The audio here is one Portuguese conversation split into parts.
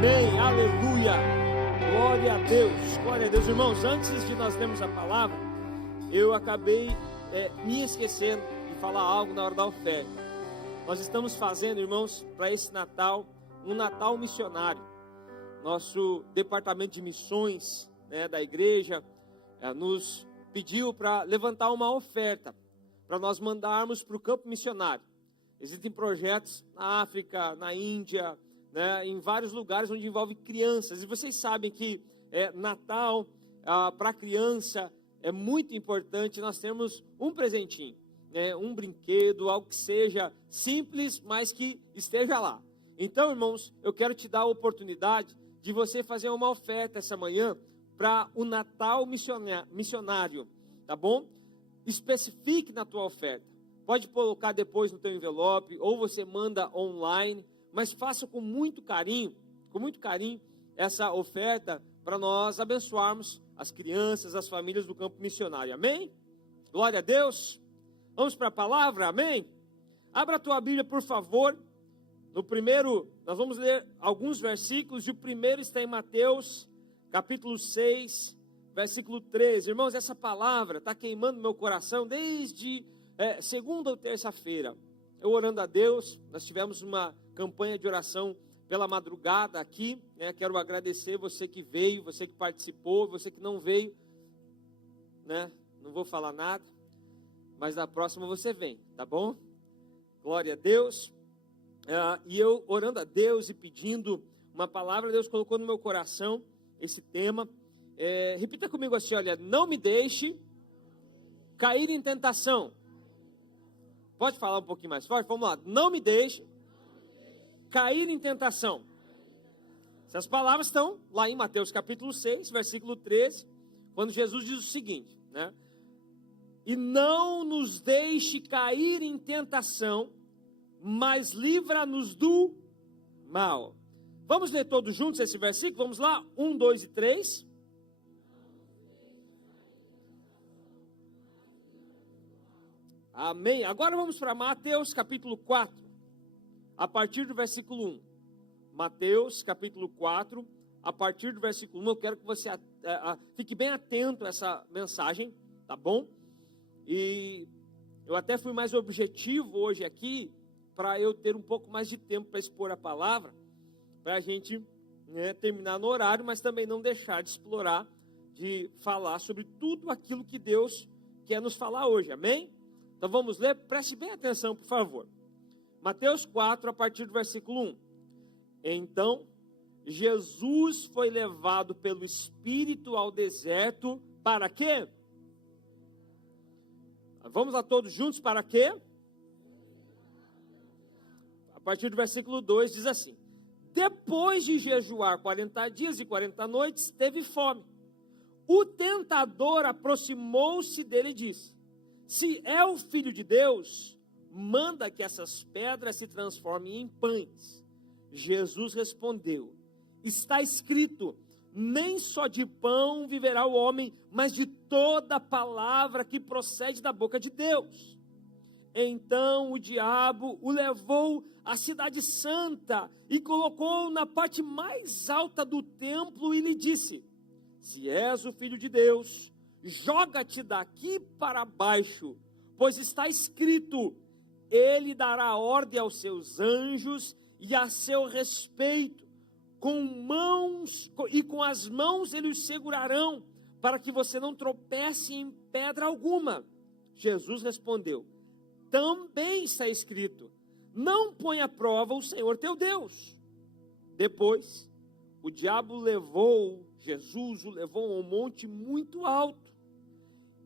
Amém, aleluia, glória a Deus, glória a Deus. Irmãos, antes de nós lermos a palavra, eu acabei me esquecendo de falar algo na hora da oferta. Nós estamos fazendo, irmãos, para esse Natal, um Natal missionário. Nosso departamento de missões, da igreja nos pediu para levantar uma oferta, para nós mandarmos para o campo missionário. Existem projetos na África, na Índia, em vários lugares onde envolve crianças. E vocês sabem que Natal, para a criança, é muito importante nós termos um presentinho, um brinquedo, algo que seja simples, mas que esteja lá. Então, irmãos, eu quero te dar a oportunidade de você fazer uma oferta essa manhã para o Natal missionário, tá bom? Especifique na tua oferta. Pode colocar depois no teu envelope, ou você manda online, mas faça com muito carinho essa oferta para nós abençoarmos as crianças, as famílias do campo missionário. Amém? Glória a Deus. Vamos para a palavra, amém? Abra a tua Bíblia, por favor. No primeiro, nós vamos ler alguns versículos, e o primeiro está em Mateus, capítulo 6, versículo 13. Irmãos, essa palavra está queimando meu coração desde segunda ou terça-feira. Eu orando a Deus, nós tivemos uma campanha de oração pela madrugada aqui, quero agradecer você que veio, você que participou, você que não veio, não vou falar nada, mas na próxima você vem, tá bom? Glória a Deus. E eu orando a Deus e pedindo uma palavra, Deus colocou no meu coração esse tema. Repita comigo assim, olha: não me deixe cair em tentação. Pode falar um pouquinho mais forte? Vamos lá. Não me deixe cair em tentação. Essas palavras estão lá em Mateus capítulo 6, versículo 13, quando Jesus diz o seguinte, e não nos deixe cair em tentação, mas livra-nos do mal. Vamos ler todos juntos esse versículo? Vamos lá, 1, 2 e 3. Amém. Agora vamos para Mateus capítulo 4, a partir do versículo 1. Mateus capítulo 4, a partir do versículo 1. Eu quero que você fique bem atento a essa mensagem, tá bom? E eu até fui mais objetivo hoje aqui, para eu ter um pouco mais de tempo para expor a palavra, para a gente terminar no horário, mas também não deixar de explorar, de falar sobre tudo aquilo que Deus quer nos falar hoje, amém? Então vamos ler, preste bem atenção, por favor. Mateus 4, a partir do versículo 1. Então, Jesus foi levado pelo Espírito ao deserto, para quê? Vamos lá todos juntos, para quê? A partir do versículo 2 diz assim: depois de jejuar 40 dias e 40 noites, teve fome. O tentador aproximou-se dele e disse: se é o Filho de Deus, manda que essas pedras se transformem em pães. Jesus respondeu: está escrito, nem só de pão viverá o homem, mas de toda palavra que procede da boca de Deus. Então o diabo o levou à cidade santa e colocou na parte mais alta do templo e lhe disse: se és o Filho de Deus, joga-te daqui para baixo, pois está escrito, ele dará ordem aos seus anjos e a seu respeito, com as mãos eles o segurarão, para que você não tropece em pedra alguma. Jesus respondeu: também está escrito, não põe à prova o Senhor teu Deus. Depois, o diabo Jesus o levou a um monte muito alto,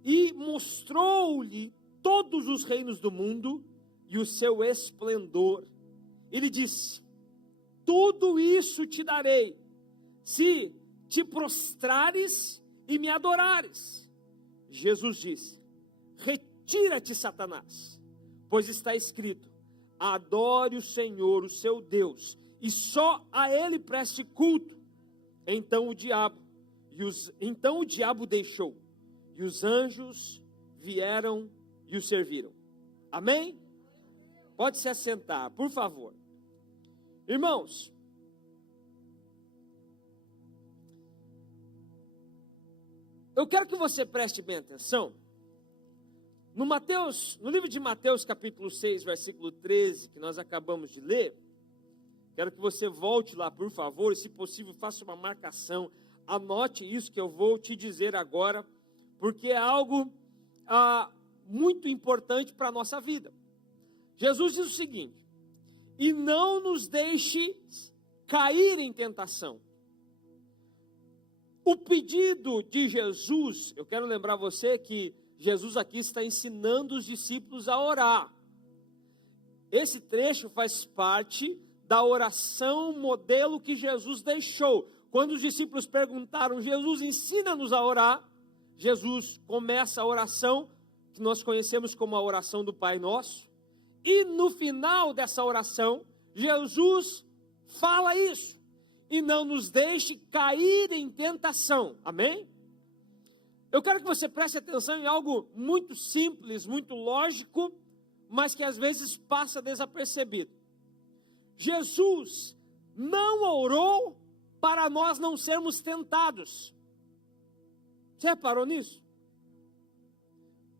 e mostrou-lhe todos os reinos do mundo e o seu esplendor. Ele disse: tudo isso te darei, se te prostrares e me adorares. Jesus disse: retira-te, Satanás, pois está escrito, adore o Senhor, o seu Deus, e só a ele preste culto. Então o diabo deixou, e os anjos vieram e o serviram. Amém? Pode se assentar, por favor. Irmãos, Eu quero que você preste bem atenção. No livro de Mateus, capítulo 6, versículo 13, que nós acabamos de ler, quero que você volte lá, por favor, e se possível, faça uma marcação, anote isso que eu vou te dizer agora, porque é algo muito importante para a nossa vida. Jesus diz o seguinte: e não nos deixe cair em tentação. O pedido de Jesus, eu quero lembrar você que Jesus aqui está ensinando os discípulos a orar. Esse trecho faz parte da oração modelo que Jesus deixou. Quando os discípulos perguntaram, Jesus, ensina-nos a orar, Jesus começa a oração, que nós conhecemos como a oração do Pai Nosso, e no final dessa oração, Jesus fala isso: e não nos deixe cair em tentação. Amém? Eu quero que você preste atenção em algo muito simples, muito lógico, mas que às vezes passa desapercebido. Jesus não orou para nós não sermos tentados. Você reparou nisso?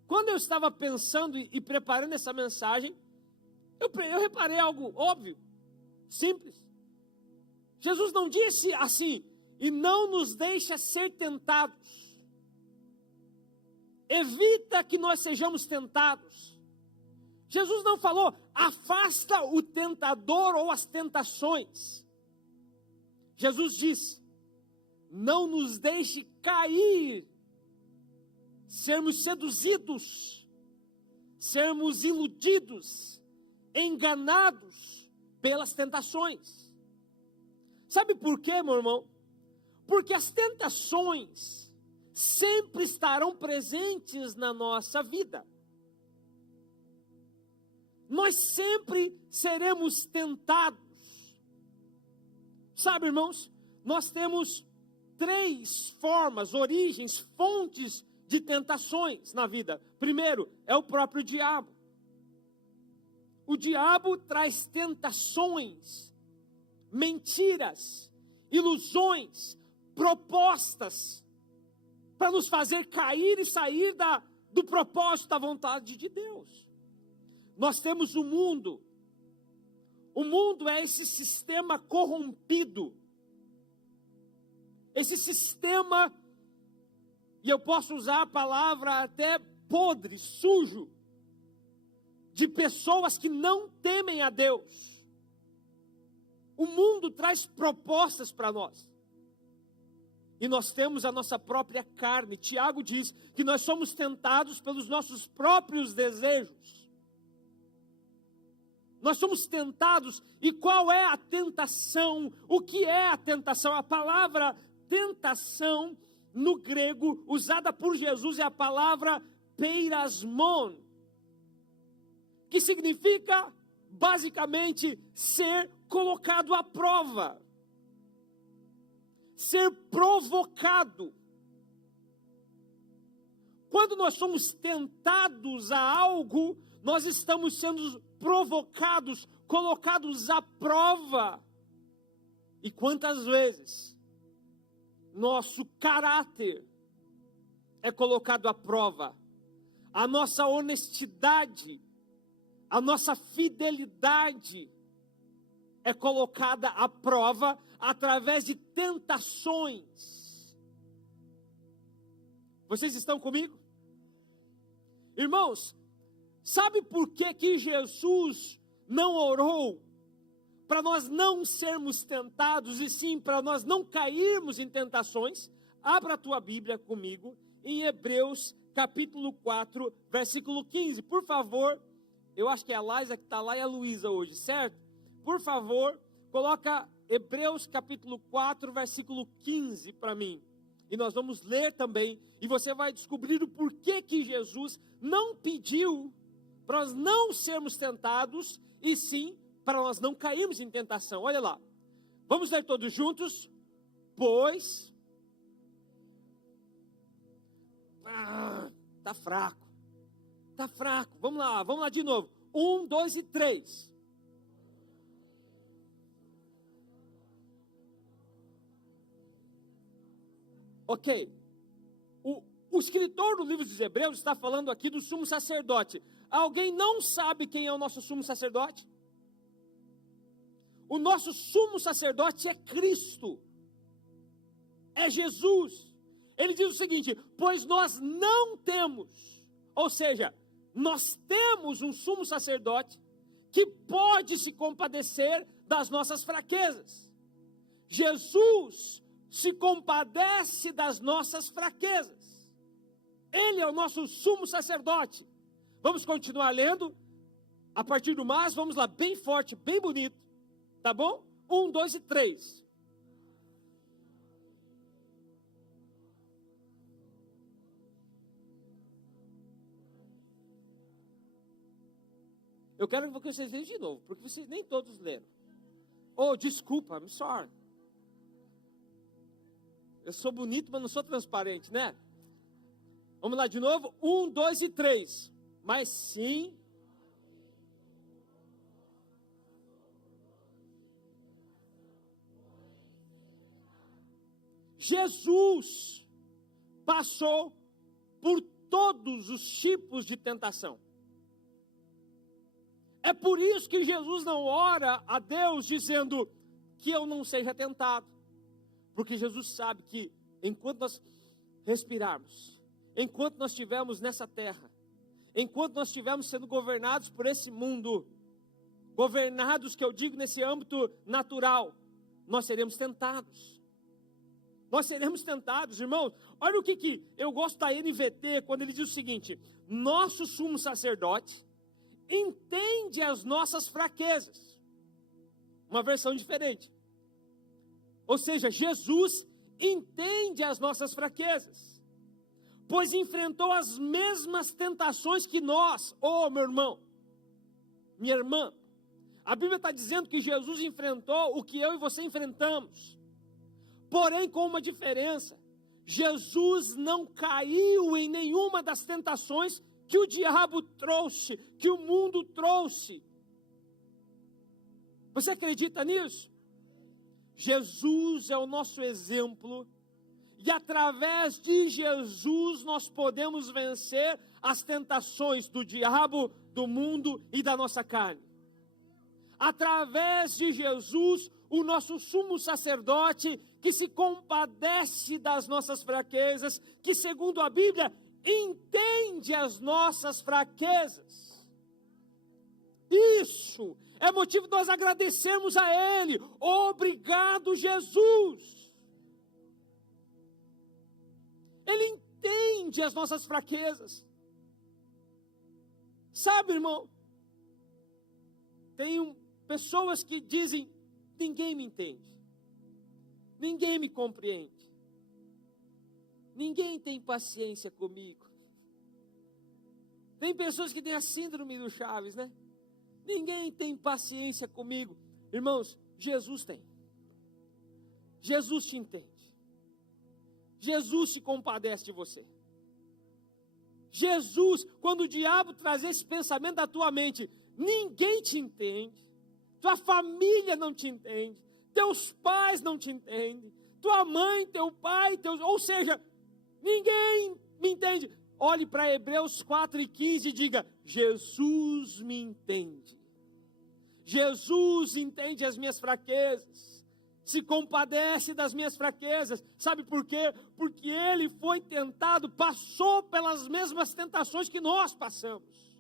Quando eu estava pensando e preparando essa mensagem, eu reparei algo óbvio, simples. Jesus não disse assim: e não nos deixa ser tentados. Evita que nós sejamos tentados. Jesus não falou: afasta o tentador ou as tentações. Jesus disse: não nos deixe cair, sermos seduzidos, sermos iludidos, enganados pelas tentações. Sabe por quê, meu irmão? Porque as tentações sempre estarão presentes na nossa vida. Nós sempre seremos tentados. Sabe, irmãos, nós temos 3 formas, origens, fontes de tentações na vida. Primeiro, é o próprio diabo. O diabo traz tentações, mentiras, ilusões, propostas, para nos fazer cair e sair do propósito, da vontade de Deus. Nós temos o mundo. O mundo é esse sistema corrompido, esse sistema, e eu posso usar a palavra até podre, sujo, de pessoas que não temem a Deus. O mundo traz propostas para nós. E nós temos a nossa própria carne. Tiago diz que nós somos tentados pelos nossos próprios desejos. Nós somos tentados. E qual é a tentação? O que é a tentação? A palavra tentação, no grego, usada por Jesus, é a palavra peirasmon, que significa, basicamente, ser colocado à prova, ser provocado. Quando nós somos tentados a algo, nós estamos sendo provocados, colocados à prova. E quantas vezes nosso caráter é colocado à prova, a nossa honestidade, a nossa fidelidade é colocada à prova através de tentações. Vocês estão comigo? Irmãos, sabe por que Jesus não orou para nós não sermos tentados, e sim para nós não cairmos em tentações? Abra a tua Bíblia comigo em Hebreus capítulo 4, versículo 15. Por favor, eu acho que é a Laisa que está lá e a Luísa hoje, certo? Por favor, coloca Hebreus capítulo 4, versículo 15 para mim. E nós vamos ler também, e você vai descobrir o porquê que Jesus não pediu para nós não sermos tentados, e sim para nós não cairmos em tentação. Olha lá, vamos ler todos juntos. Pois... tá fraco. Tá fraco. Vamos lá de novo. 1, 2 e 3. Ok. O escritor do livro dos Hebreus está falando aqui do sumo sacerdote. Alguém não sabe quem é o nosso sumo sacerdote? O nosso sumo sacerdote é Cristo, é Jesus. Ele diz o seguinte: pois nós não temos, ou seja, nós temos um sumo sacerdote que pode se compadecer das nossas fraquezas. Jesus se compadece das nossas fraquezas. Ele é o nosso sumo sacerdote. Vamos continuar lendo. A partir do mais, vamos lá, bem forte, bem bonito. Tá bom? 1, 2 e 3. Eu quero que vocês leiam de novo, porque vocês nem todos leram. Oh, desculpa, I'm sorry. Eu sou bonito, mas não sou transparente, né? Vamos lá de novo. 1, 2 e 3. Mas sim. Jesus passou por todos os tipos de tentação. É por isso que Jesus não ora a Deus dizendo que eu não seja tentado. Porque Jesus sabe que enquanto nós respirarmos, enquanto nós estivermos nessa terra, enquanto nós estivermos sendo governados por esse mundo, governados, que eu digo nesse âmbito natural, nós seremos tentados. Nós seremos tentados, irmãos. Olha o que eu gosto da NVT, quando ele diz o seguinte: nosso sumo sacerdote entende as nossas fraquezas. Uma versão diferente. Ou seja, Jesus entende as nossas fraquezas, pois enfrentou as mesmas tentações que nós. Oh, meu irmão, minha irmã, a Bíblia está dizendo que Jesus enfrentou o que eu e você enfrentamos, porém com uma diferença: Jesus não caiu em nenhuma das tentações que o diabo trouxe, que o mundo trouxe. Você acredita nisso? Jesus é o nosso exemplo, e através de Jesus nós podemos vencer as tentações do diabo, do mundo e da nossa carne. Através de Jesus, o nosso sumo sacerdote, que se compadece das nossas fraquezas, que segundo a Bíblia, entende as nossas fraquezas. Isso é motivo de nós agradecermos a Ele. Obrigado, Jesus. Ele entende as nossas fraquezas. Sabe, irmão, tem pessoas que dizem: ninguém me entende, ninguém me compreende, ninguém tem paciência comigo. Tem pessoas que têm a síndrome do Chaves, né? Ninguém tem paciência comigo. Irmãos, Jesus tem. Jesus te entende. Jesus se compadece de você. Jesus, quando o diabo traz esse pensamento da tua mente: ninguém te entende, tua família não te entende, teus pais não te entendem, tua mãe, teu pai, ou seja, ninguém me entende. Olhe para Hebreus 4:15 e diga: Jesus me entende. Jesus entende as minhas fraquezas, se compadece das minhas fraquezas. Sabe por quê? Porque Ele foi tentado, passou pelas mesmas tentações que nós passamos.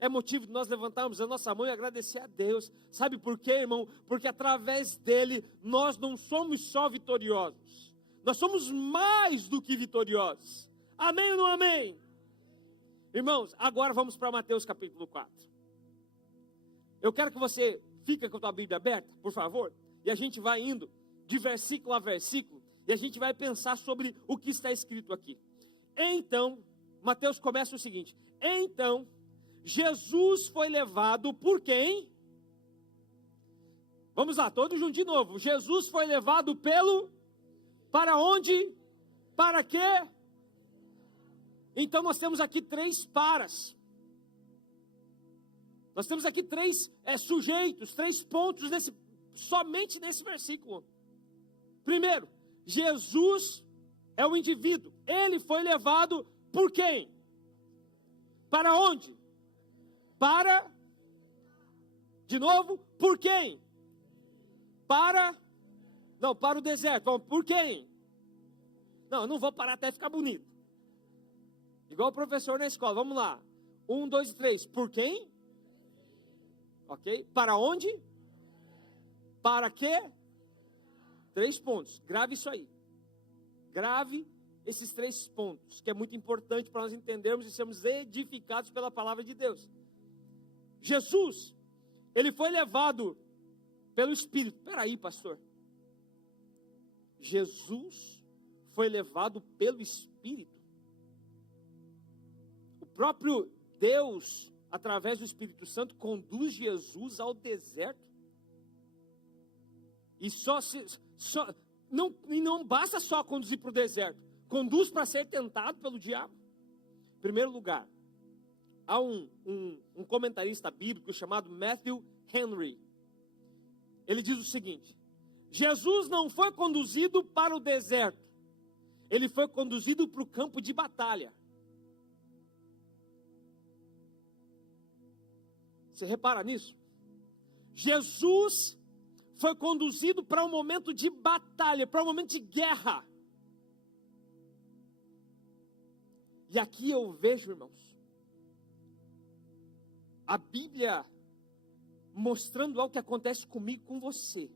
É motivo de nós levantarmos a nossa mão e agradecer a Deus. Sabe por quê, irmão? Porque através dele nós não somos só vitoriosos, nós somos mais do que vitoriosos. Amém ou não amém? Irmãos, agora vamos para Mateus capítulo 4. Eu quero que você fique com a tua Bíblia aberta, por favor, e a gente vai indo de versículo a versículo, e a gente vai pensar sobre o que está escrito aqui. Então, Mateus começa o seguinte: então, Jesus foi levado por quem? Vamos lá, todos juntos de novo. Jesus foi levado para onde? Para quê? Então nós temos aqui três paras. Nós temos aqui três sujeitos, três pontos somente nesse versículo. Primeiro, Jesus é o indivíduo. ele foi levado por quem? Para onde? Para, de novo, por quem? Para o deserto. Vamos, por quem? Não, eu não vou parar até ficar bonito. Igual o professor na escola, vamos lá. 1, 2 e 3. Por quem? Ok? Para onde? Para quê? 3 pontos. Grave isso aí. Grave esses 3 pontos, que é muito importante para nós entendermos e sermos edificados pela palavra de Deus. Jesus, ele foi levado pelo Espírito. Espera aí, pastor. Jesus foi levado pelo Espírito. O próprio Deus, através do Espírito Santo, conduz Jesus ao deserto. E não basta só conduzir para o deserto, conduz para ser tentado pelo diabo. Em primeiro lugar, há um comentarista bíblico chamado Matthew Henry. Ele diz o seguinte: Jesus não foi conduzido para o deserto, ele foi conduzido para o campo de batalha. Você repara nisso? Jesus foi conduzido para um momento de batalha, para um momento de guerra. E aqui eu vejo, irmãos, a Bíblia mostrando algo que acontece comigo e com você.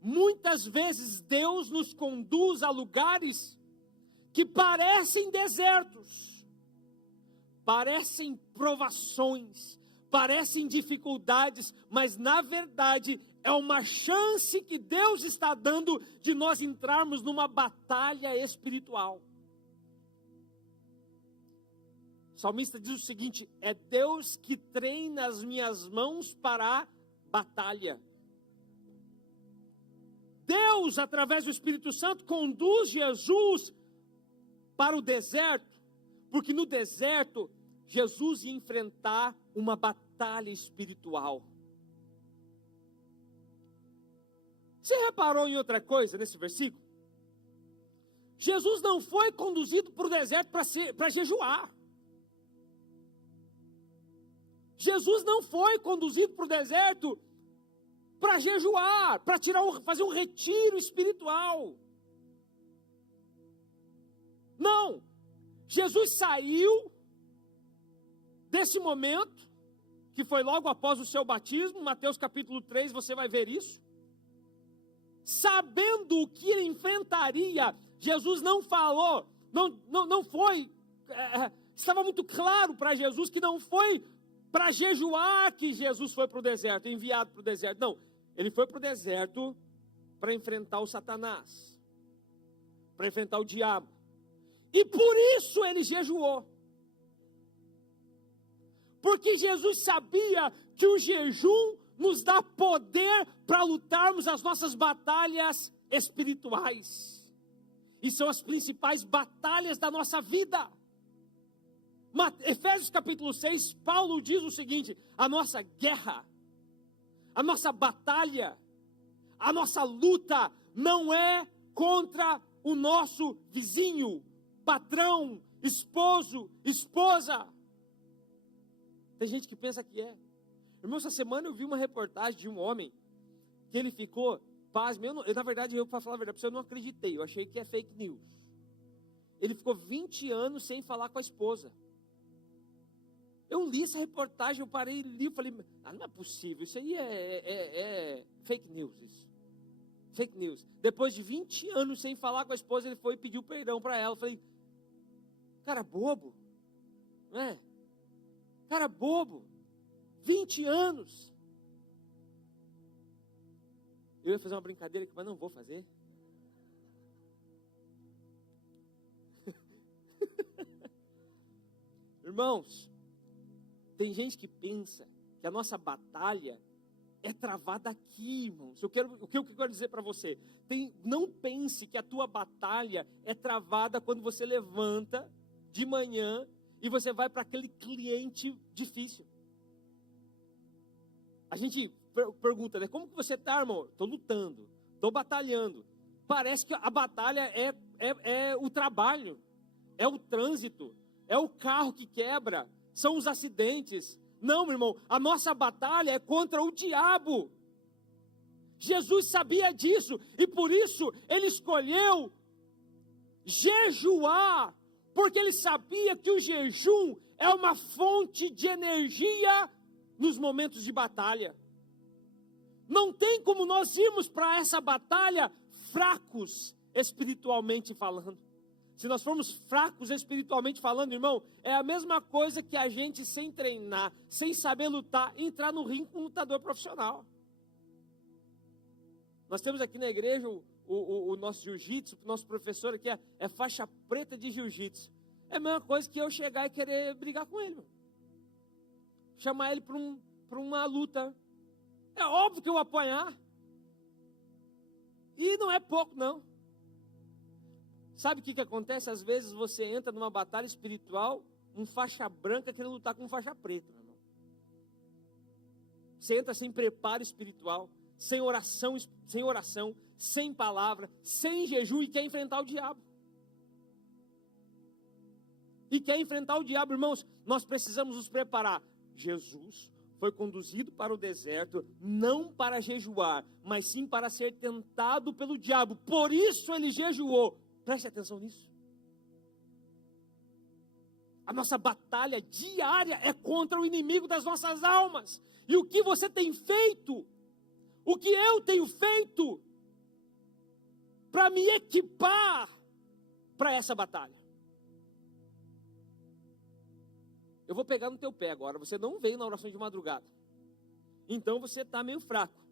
Muitas vezes Deus nos conduz a lugares que parecem desertos, parecem provações, parecem dificuldades, mas na verdade é uma chance que Deus está dando de nós entrarmos numa batalha espiritual. O salmista diz o seguinte: é Deus que treina as minhas mãos para a batalha. Deus, através do Espírito Santo, conduz Jesus para o deserto, porque no deserto Jesus ia enfrentar uma batalha espiritual. Você reparou em outra coisa nesse versículo? Jesus não foi conduzido para o deserto para jejuar. Jesus não foi conduzido para o deserto para jejuar, para fazer um retiro espiritual. Não. Jesus saiu desse momento, que foi logo após o seu batismo, Mateus capítulo 3, você vai ver isso. Sabendo o que ele enfrentaria, Jesus não falou, não foi, estava muito claro para Jesus que não foi para jejuar que Jesus foi para o deserto, enviado para o deserto. Não, ele foi para o deserto para enfrentar o Satanás, para enfrentar o diabo. E por isso ele jejuou. Porque Jesus sabia que o jejum nos dá poder para lutarmos as nossas batalhas espirituais. E são as principais batalhas da nossa vida. Efésios capítulo 6, Paulo diz o seguinte: a nossa guerra, a nossa batalha, a nossa luta não é contra o nosso vizinho, patrão, esposo, esposa. Tem gente que pensa que é. Irmão, essa semana eu vi uma reportagem de um homem que ele ficou, pasme, na verdade, para falar a verdade, eu não acreditei, eu achei que é fake news. Ele ficou 20 anos sem falar com a esposa. Eu li essa reportagem, eu parei e li, falei, não é possível, isso aí é fake news, isso. Fake news. Depois de 20 anos sem falar com a esposa, ele foi e pediu perdão para ela. Eu falei, cara bobo, não é? Cara bobo, 20 anos. Eu ia fazer uma brincadeira aqui, mas não vou fazer. Irmãos, tem gente que pensa que a nossa batalha é travada aqui, irmãos. O que eu quero dizer para você? Não pense que a tua batalha é travada quando você levanta de manhã e você vai para aquele cliente difícil. A gente pergunta, né? Como que você está, irmão? Estou lutando, estou batalhando. Parece que a batalha é é o trabalho, é o trânsito, é o carro que quebra, são os acidentes. Não, meu irmão, a nossa batalha é contra o diabo. Jesus sabia disso e por isso ele escolheu jejuar, porque ele sabia que o jejum é uma fonte de energia nos momentos de batalha. Não tem como nós irmos para essa batalha fracos espiritualmente falando. Se nós formos fracos espiritualmente falando, irmão, é a mesma coisa que a gente sem treinar, sem saber lutar, entrar no ringue com um lutador profissional. Nós temos aqui na igreja o nosso jiu-jitsu, o nosso professor aqui é faixa preta de jiu-jitsu. É a mesma coisa que eu chegar e querer brigar com ele, chamar ele para uma luta. É óbvio que eu vou apanhar. E não é pouco, não. Sabe o que acontece? Às vezes você entra numa batalha espiritual, um faixa branca querendo lutar com um faixa preta, meu irmão. Você entra sem preparo espiritual, sem oração, sem palavra, sem jejum e quer enfrentar o diabo. E quer enfrentar o diabo, irmãos, nós precisamos nos preparar. Jesus foi conduzido para o deserto, não para jejuar, mas sim para ser tentado pelo diabo. Por isso ele jejuou. Preste atenção nisso. A nossa batalha diária é contra o inimigo das nossas almas. E o que você tem feito, o que eu tenho feito, para me equipar para essa batalha? Eu vou pegar no teu pé agora. Você não veio na oração de madrugada, então você está meio fraco.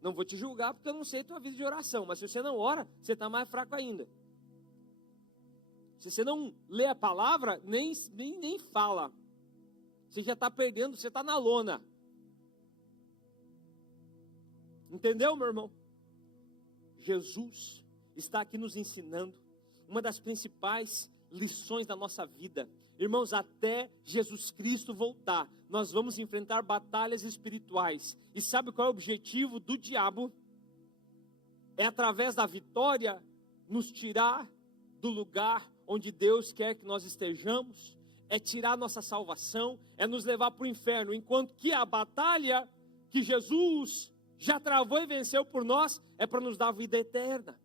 Não vou te julgar porque eu não sei a tua vida de oração, mas se você não ora, você está mais fraco ainda. Se você não lê a palavra, nem fala. Você já está perdendo, você está na lona. Entendeu, meu irmão? Jesus está aqui nos ensinando uma das principais lições da nossa vida. Irmãos, até Jesus Cristo voltar, nós vamos enfrentar batalhas espirituais. E sabe qual é o objetivo do diabo? É através da vitória nos tirar do lugar onde Deus quer que nós estejamos, é tirar nossa salvação, é nos levar para o inferno, enquanto que a batalha que Jesus já travou e venceu por nós, é para nos dar vida eterna.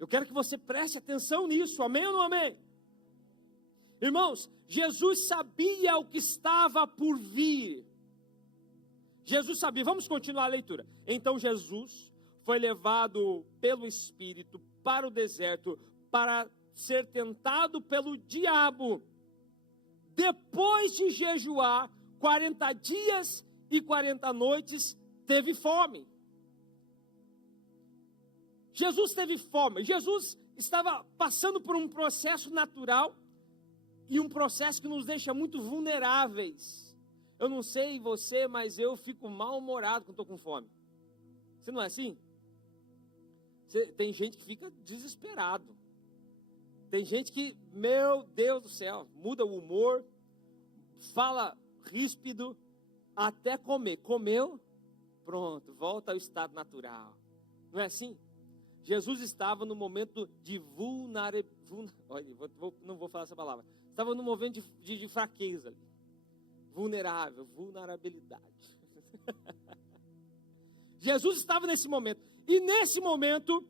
Eu quero que você preste atenção nisso, amém ou não amém? Irmãos, Jesus sabia o que estava por vir. Jesus sabia, vamos continuar a leitura. Então Jesus foi levado pelo Espírito para o deserto, para ser tentado pelo diabo. Depois de jejuar 40 dias e 40 noites, teve fome. Jesus teve fome. Jesus estava passando por um processo natural e um processo que nos deixa muito vulneráveis. Eu não sei você, mas eu fico mal-humorado quando estou com fome. Você não é assim? Tem gente que fica desesperado. Tem gente que, meu Deus do céu, muda o humor, fala ríspido, até comer. Comeu, pronto, volta ao estado natural. Não é assim? Jesus estava no momento de não vou falar essa palavra. Estava no momento de fraqueza. Vulnerabilidade. Jesus estava nesse momento. E nesse momento,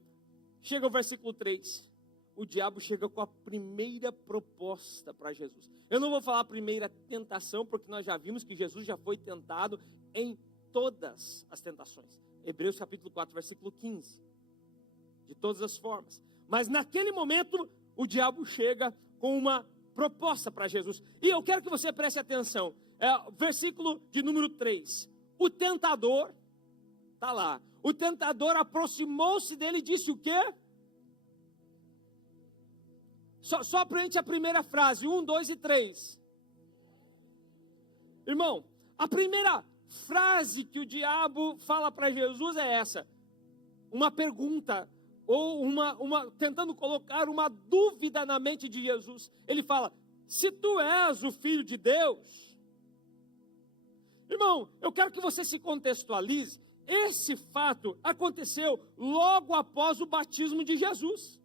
chega o versículo 3. O diabo chega com a primeira proposta para Jesus. Eu não vou falar a primeira tentação, porque nós já vimos que Jesus já foi tentado em todas as tentações. Hebreus capítulo 4, versículo 15. De todas as formas. Mas naquele momento, o diabo chega com uma proposta para Jesus. E eu quero que você preste atenção. Versículo de número 3. O tentador, está lá. O tentador aproximou-se dele e disse o quê? Só aprende a primeira frase. 1, 2 e 3. Irmão, a primeira frase que o diabo fala para Jesus é essa. Uma pergunta. Ou tentando colocar uma dúvida na mente de Jesus. Ele fala, se tu és o Filho de Deus. Irmão, eu quero que você se contextualize Esse fato aconteceu logo após o batismo de Jesus.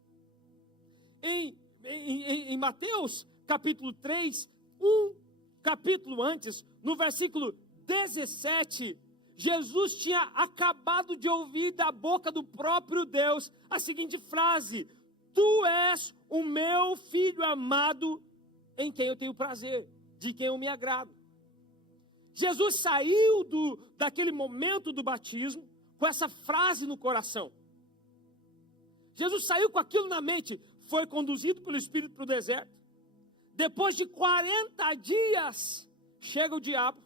Em Mateus capítulo 3, um capítulo antes, no versículo 17, Jesus tinha acabado de ouvir da boca do próprio Deus a seguinte frase: Tu és o meu filho amado, em quem eu tenho prazer, de quem eu me agrado. Jesus saiu daquele momento do batismo com essa frase no coração. Jesus saiu com aquilo na mente, foi conduzido pelo Espírito para o deserto. Depois de 40 dias, chega o diabo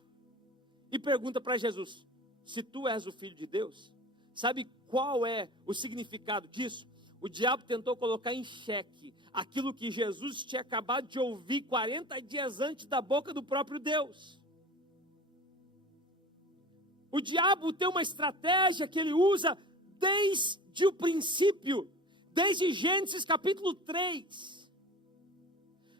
e pergunta para Jesus: se tu és o Filho de Deus? Sabe qual é o significado disso? O diabo tentou colocar em xeque aquilo que Jesus tinha acabado de ouvir 40 dias antes da boca do próprio Deus. O diabo tem uma estratégia que ele usa desde o princípio, desde Gênesis capítulo 3.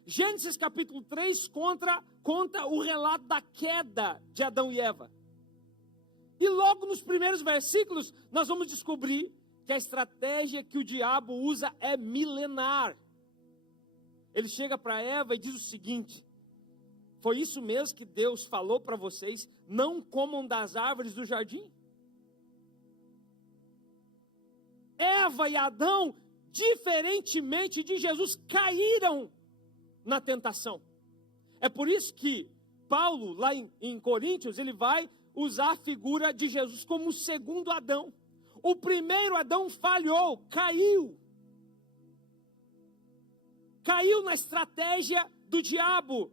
Gênesis capítulo 3 conta o relato da queda de Adão e Eva. E logo nos primeiros versículos nós vamos descobrir que a estratégia que o diabo usa é milenar. Ele chega para Eva e diz o seguinte: foi isso mesmo que Deus falou para vocês, não comam das árvores do jardim? Eva e Adão, diferentemente de Jesus, caíram na tentação. É por isso que Paulo, lá em Coríntios, ele vai usar a figura de Jesus como o segundo Adão. O primeiro Adão falhou, caiu na estratégia do diabo,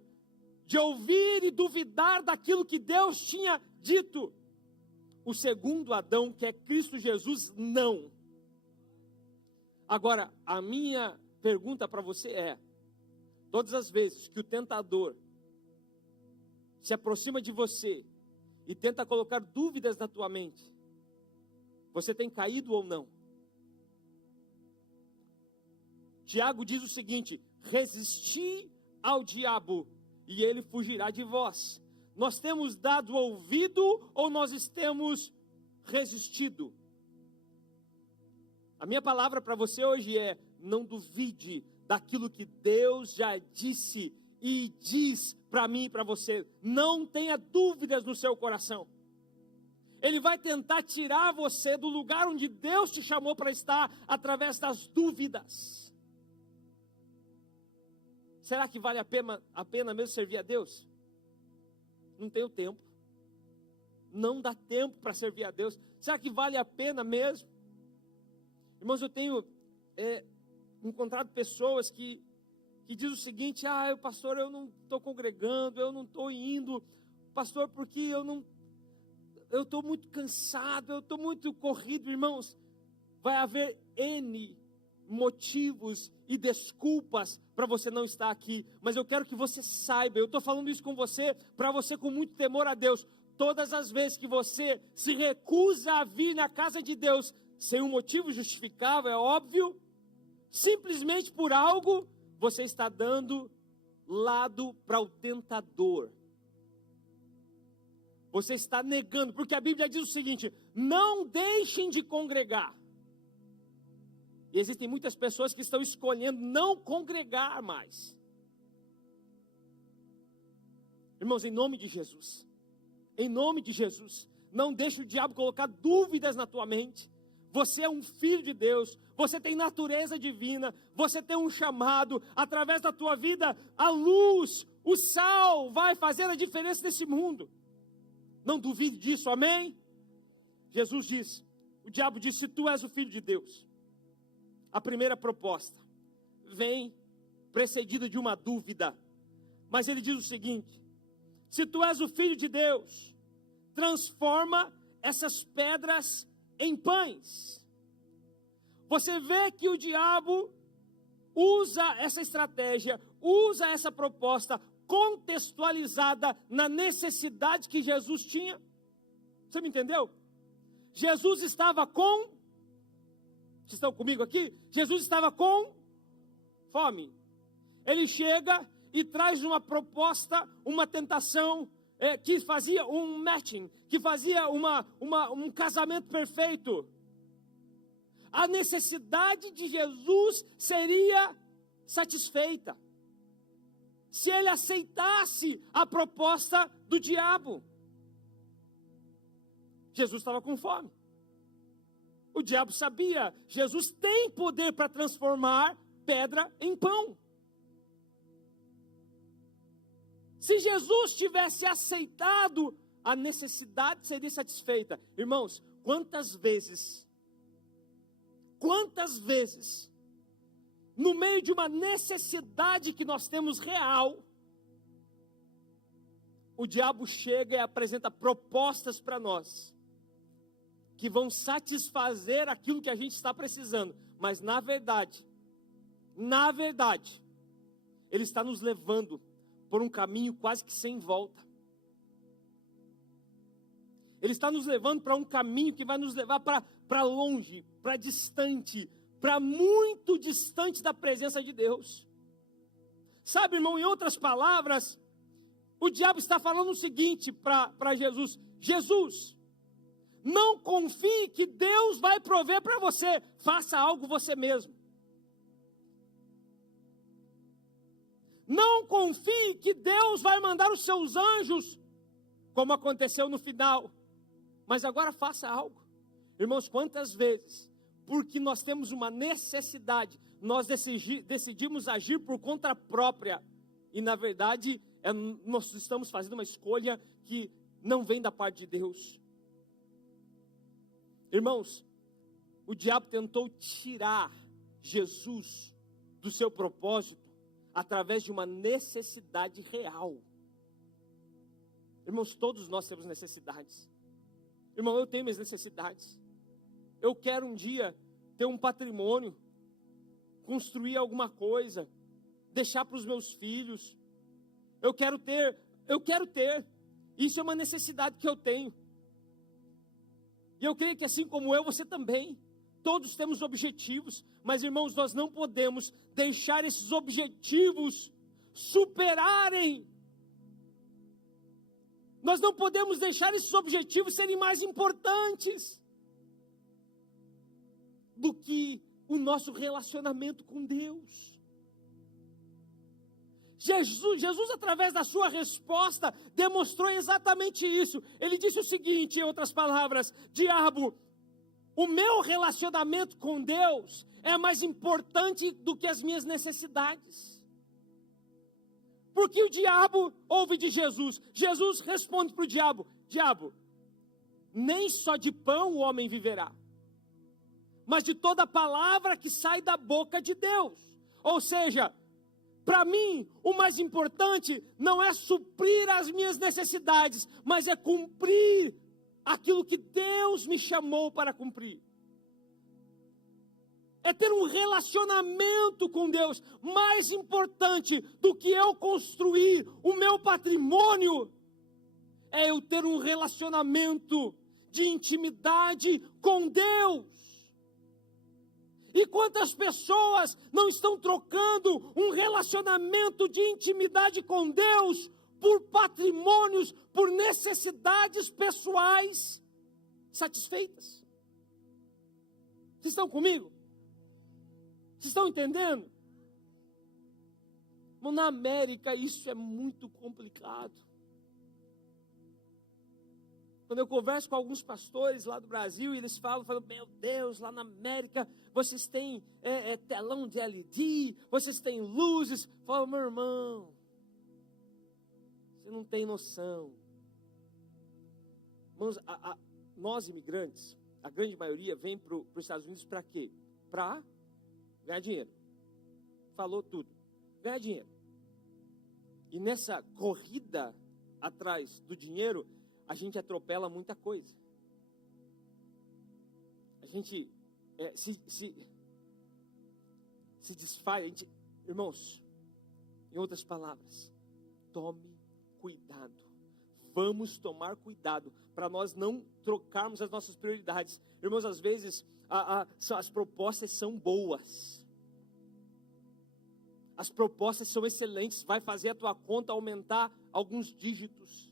de ouvir e duvidar daquilo que Deus tinha dito. O segundo Adão, que é Cristo Jesus, não. Agora, a minha pergunta para você é: todas as vezes que o tentador se aproxima de você e tenta colocar dúvidas na tua mente, você tem caído ou não? Tiago diz o seguinte: resisti ao diabo e ele fugirá de vós. Nós temos dado ouvido ou nós temos resistido? A minha palavra para você hoje é: não duvide daquilo que Deus já disse e diz para mim e para você. Não tenha dúvidas no seu coração. Ele vai tentar tirar você do lugar onde Deus te chamou para estar através das dúvidas. Será que vale a pena mesmo servir a Deus? Não tenho tempo. Não dá tempo para servir a Deus. Será que vale a pena mesmo? Irmãos, eu tenho encontrado pessoas que dizem o seguinte: pastor, eu não estou congregando, eu não estou indo, pastor, porque eu estou muito cansado, eu estou muito corrido. Irmãos, vai haver N motivos e desculpas para você não estar aqui, mas eu quero que você saiba, eu estou falando isso com você, para você com muito temor a Deus. Todas as vezes que você se recusa a vir na casa de Deus, sem um motivo justificável, é óbvio, simplesmente por algo, você está dando lado para o tentador. Você está negando, porque a Bíblia diz o seguinte: não deixem de congregar. E existem muitas pessoas que estão escolhendo não congregar mais. Irmãos, em nome de Jesus, não deixe o diabo colocar dúvidas na tua mente. Você é um filho de Deus, você tem natureza divina, você tem um chamado, através da tua vida, a luz, o sal vai fazer a diferença nesse mundo. Não duvide disso, amém? Jesus disse, o diabo disse: se tu és o filho de Deus, a primeira proposta vem precedida de uma dúvida, mas ele diz o seguinte: se tu és o filho de Deus, transforma essas pedras em pães. Você vê que o diabo usa essa estratégia, usa essa proposta contextualizada na necessidade que Jesus tinha. Você me entendeu? Jesus estava com... Vocês estão comigo aqui? Jesus estava com fome. Ele chega e traz uma proposta, uma tentação que fazia um matching, que fazia um casamento perfeito. A necessidade de Jesus seria satisfeita se ele aceitasse a proposta do diabo. Jesus estava com fome. O diabo sabia, Jesus tem poder para transformar pedra em pão. Se Jesus tivesse aceitado, a necessidade seria satisfeita. Irmãos, quantas vezes, no meio de uma necessidade que nós temos real, o diabo chega e apresenta propostas para nós, que vão satisfazer aquilo que a gente está precisando, mas na verdade, ele está nos levando por um caminho quase que sem volta. Ele está nos levando para um caminho que vai nos levar para longe, para distante, para muito distante da presença de Deus. Sabe, irmão, em outras palavras, o diabo está falando o seguinte para Jesus: Jesus, não confie que Deus vai prover para você, faça algo você mesmo. Não confie que Deus vai mandar os seus anjos, como aconteceu no final, mas agora faça algo. Irmãos, quantas vezes, porque nós temos uma necessidade, nós decidimos agir por conta própria, e na verdade, nós estamos fazendo uma escolha que não vem da parte de Deus. Irmãos, o diabo tentou tirar Jesus do seu propósito através de uma necessidade real. Irmãos, todos nós temos necessidades. Irmão, eu tenho minhas necessidades. Eu quero um dia ter um patrimônio, construir alguma coisa, deixar para os meus filhos. Eu quero ter. Isso é uma necessidade que eu tenho. E eu creio que assim como eu, você também. Todos temos objetivos, mas irmãos, nós não podemos deixar esses objetivos superarem. Nós não podemos deixar esses objetivos serem mais importantes do que o nosso relacionamento com Deus. Jesus, através da sua resposta, demonstrou exatamente isso. Ele disse o seguinte, em outras palavras: diabo, o meu relacionamento com Deus é mais importante do que as minhas necessidades. Porque o diabo ouve de Jesus. Jesus responde para o diabo: diabo, nem só de pão o homem viverá, mas de toda palavra que sai da boca de Deus. Ou seja, para mim, o mais importante não é suprir as minhas necessidades, mas é cumprir aquilo que Deus me chamou para cumprir. É ter um relacionamento com Deus. Mais importante do que eu construir o meu patrimônio, é eu ter um relacionamento de intimidade com Deus. E quantas pessoas não estão trocando um relacionamento de intimidade com Deus por patrimônios, por necessidades pessoais satisfeitas? Vocês estão comigo? Vocês estão entendendo? Na América isso é muito complicado. Quando eu converso com alguns pastores lá do Brasil, eles falam, meu Deus, lá na América vocês têm telão de LED, vocês têm luzes. Eu falo, meu irmão, você não tem noção. Irmãos, nós imigrantes, a grande maioria vem para os Estados Unidos para quê? Para ganhar dinheiro. Falou tudo. Ganhar dinheiro. E nessa corrida atrás do dinheiro, a gente atropela muita coisa. A gente se desfaz. Irmãos, em outras palavras, tome cuidado. Vamos tomar cuidado para nós não trocarmos as nossas prioridades. Irmãos, às vezes as propostas são boas. As propostas são excelentes. Vai fazer a tua conta aumentar alguns dígitos.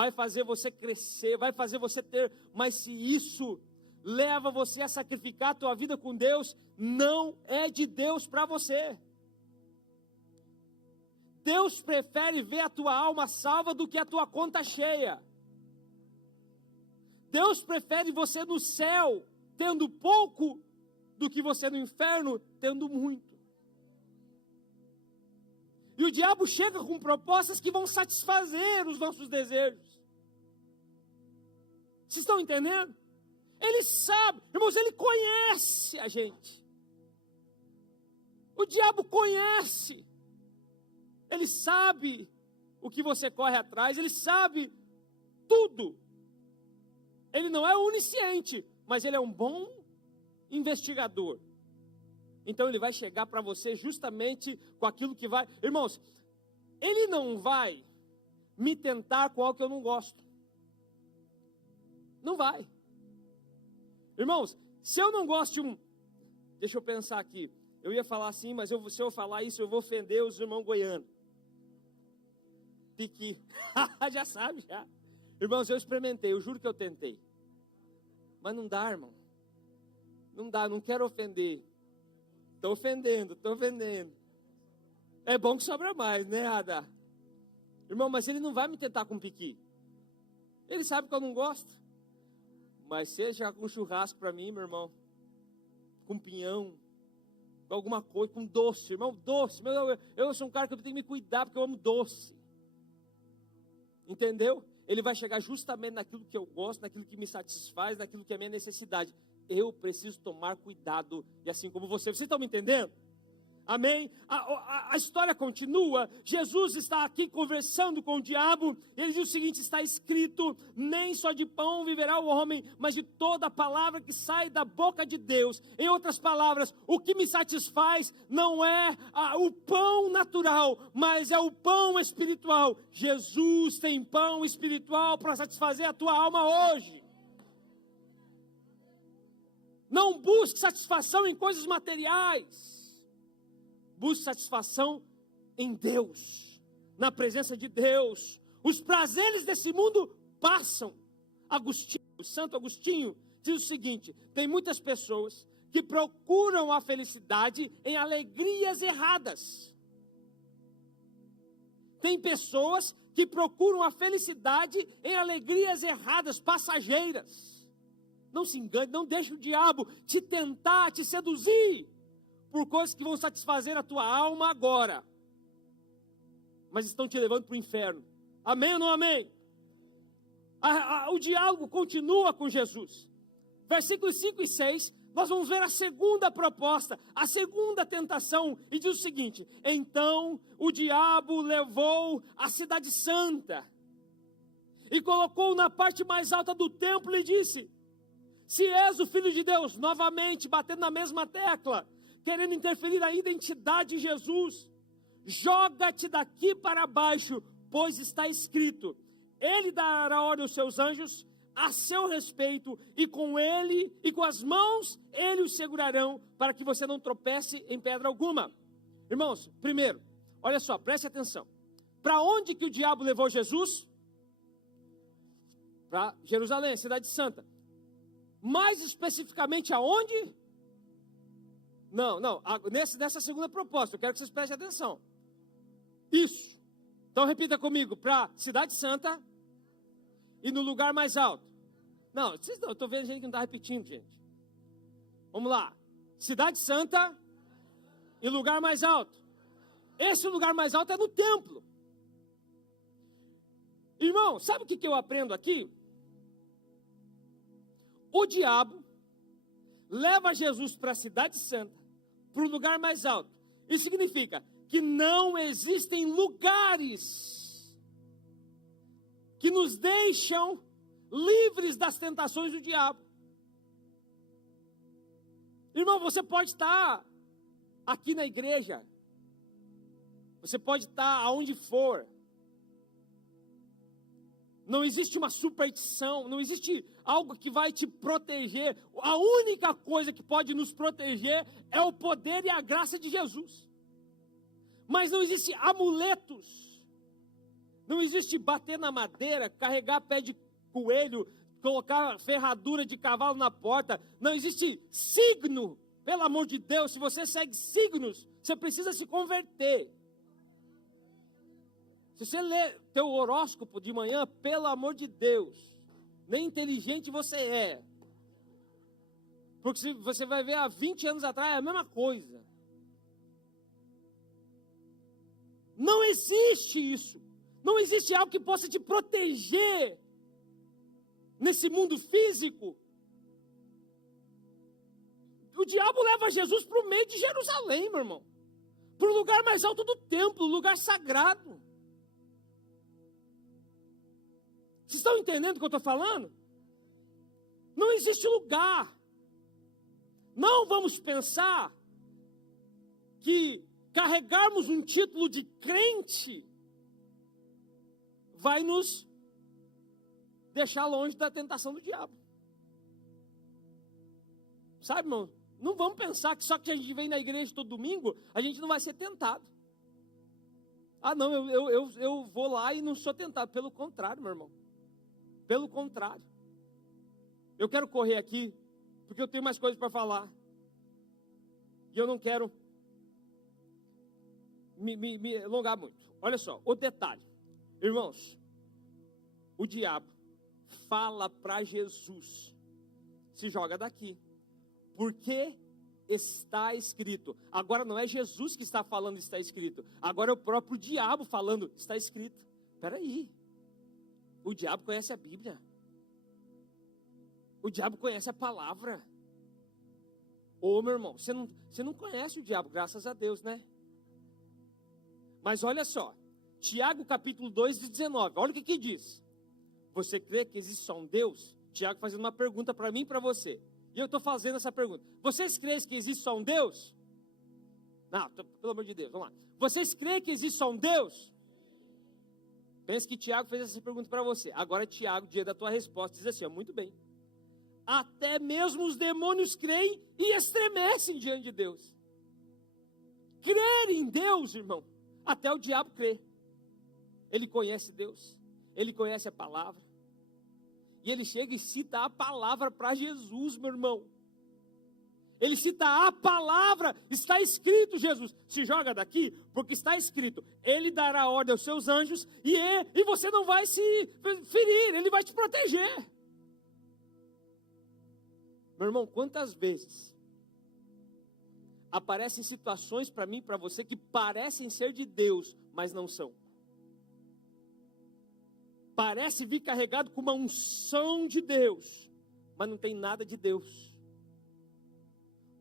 vai fazer você crescer, vai fazer você ter, mas se isso leva você a sacrificar a tua vida com Deus, não é de Deus para você. Deus prefere ver a tua alma salva do que a tua conta cheia. Deus prefere você no céu, tendo pouco, do que você no inferno, tendo muito. E o diabo chega com propostas que vão satisfazer os nossos desejos. Vocês estão entendendo? Ele sabe, irmãos, ele conhece a gente. O diabo conhece. Ele sabe o que você corre atrás, ele sabe tudo. Ele não é onisciente, mas ele é um bom investigador. Então ele vai chegar para você justamente com aquilo que vai... Irmãos, ele não vai me tentar com algo que eu não gosto. Não vai. Irmãos, se eu não gosto de um... Deixa eu pensar aqui. Eu ia falar assim, mas se eu falar isso, eu vou ofender os irmãos goianos. Piqui. Já sabe, já. Irmãos, eu experimentei, eu juro que eu tentei. Mas não dá, irmão. Não dá, não quero ofender. Estou ofendendo. É bom que sobra mais, né, Ada? Irmão, mas ele não vai me tentar com piqui. Ele sabe que eu não gosto. Mas seja com churrasco para mim, meu irmão, com pinhão, com alguma coisa, com doce, irmão, doce. Eu sou um cara que eu tenho que me cuidar porque eu amo doce. Entendeu? Ele vai chegar justamente naquilo que eu gosto, naquilo que me satisfaz, naquilo que é minha necessidade. Eu preciso tomar cuidado, e assim como você. Vocês estão me entendendo? Amém? A história continua. Jesus está aqui conversando com o diabo. Ele diz o seguinte: está escrito, nem só de pão viverá o homem, mas de toda a palavra que sai da boca de Deus. Em outras palavras, o que me satisfaz não é o pão natural, mas é o pão espiritual. Jesus tem pão espiritual para satisfazer a tua alma hoje. Não busque satisfação em coisas materiais. Busque satisfação em Deus, na presença de Deus. Os prazeres desse mundo passam. Santo Agostinho diz o seguinte: tem muitas pessoas que procuram a felicidade em alegrias erradas. Tem pessoas que procuram a felicidade em alegrias erradas, passageiras. Não se engane, não deixe o diabo te tentar, te seduzir por coisas que vão satisfazer a tua alma agora, mas estão te levando para o inferno. Amém ou não amém? O diálogo continua com Jesus. Versículos 5 e 6, nós vamos ver a segunda proposta, a segunda tentação, e diz o seguinte: então o diabo levou a cidade santa e colocou na parte mais alta do templo e disse: se és o Filho de Deus, novamente batendo na mesma tecla, querendo interferir na identidade de Jesus, joga-te daqui para baixo, pois está escrito: ele dará ordem aos seus anjos a seu respeito, e com ele e com as mãos ele os segurarão, para que você não tropece em pedra alguma. Irmãos, primeiro, olha só, preste atenção. Para onde que o diabo levou Jesus? Para Jerusalém, cidade santa. Mais especificamente aonde? Nessa segunda proposta, eu quero que vocês prestem atenção. Isso. Então repita comigo: para cidade santa e no lugar mais alto. Não, eu estou vendo gente que não está repetindo, gente. Vamos lá. Cidade santa e lugar mais alto. Esse lugar mais alto é no templo. Irmão, sabe o que eu aprendo aqui? O diabo leva Jesus para a cidade santa, para o lugar mais alto. Isso significa que não existem lugares que nos deixam livres das tentações do diabo. Irmão, você pode estar aqui na igreja, você pode estar aonde for. Não existe uma superstição, não existe algo que vai te proteger. A única coisa que pode nos proteger é o poder e a graça de Jesus. Mas não existe amuletos, Não existe bater na madeira, carregar pé de coelho, colocar ferradura de cavalo na porta. Não existe signo. Pelo amor de Deus, se você segue signos, você precisa se converter. Se você lê teu horóscopo de manhã, pelo amor de Deus, nem inteligente você é. Porque se você vai ver há 20 anos atrás, é a mesma coisa. Não existe isso. Não existe algo que possa te proteger nesse mundo físico. O diabo leva Jesus para o meio de Jerusalém, meu irmão. Para o lugar mais alto do templo, o lugar sagrado. Vocês estão entendendo o que eu estou falando? Não existe lugar. Não vamos pensar que carregarmos um título de crente vai nos deixar longe da tentação do diabo. Sabe, irmão? Não vamos pensar que só que a gente vem na igreja todo domingo, a gente não vai ser tentado. Ah, não, eu vou lá e não sou tentado. Pelo contrário, meu irmão. Pelo contrário. Eu quero correr aqui, porque eu tenho mais coisas para falar. E eu não quero me alongar muito. Olha só, o detalhe. Irmãos, o diabo fala para Jesus: se joga daqui, porque está escrito. Agora não é Jesus que está falando está escrito. Agora é o próprio diabo falando está escrito. Espera aí. O diabo conhece a Bíblia. O diabo conhece a palavra. Ô, meu irmão, você não conhece o diabo, graças a Deus, né? Mas olha só, Tiago capítulo 2, 19, olha o que diz. Você crê que existe só um Deus? Tiago fazendo uma pergunta para mim e para você. E eu estou fazendo essa pergunta. Vocês creem que existe só um Deus? Não, pelo amor de Deus, vamos lá. Vocês creem que existe só um Deus? Pense que Tiago fez essa pergunta para você. Agora Tiago, dia da tua resposta, diz assim, muito bem. Até mesmo os demônios creem e estremecem diante de Deus. Crer em Deus, irmão, até o diabo crê. Ele conhece Deus, ele conhece a palavra. E ele chega e cita a palavra para Jesus, meu irmão. Ele cita a palavra, está escrito, Jesus, se joga daqui, porque está escrito, ele dará ordem aos seus anjos, e você não vai se ferir, ele vai te proteger. Meu irmão, quantas vezes aparecem situações para mim e para você que parecem ser de Deus, mas não são. Parece vir carregado com uma unção de Deus, mas não tem nada de Deus.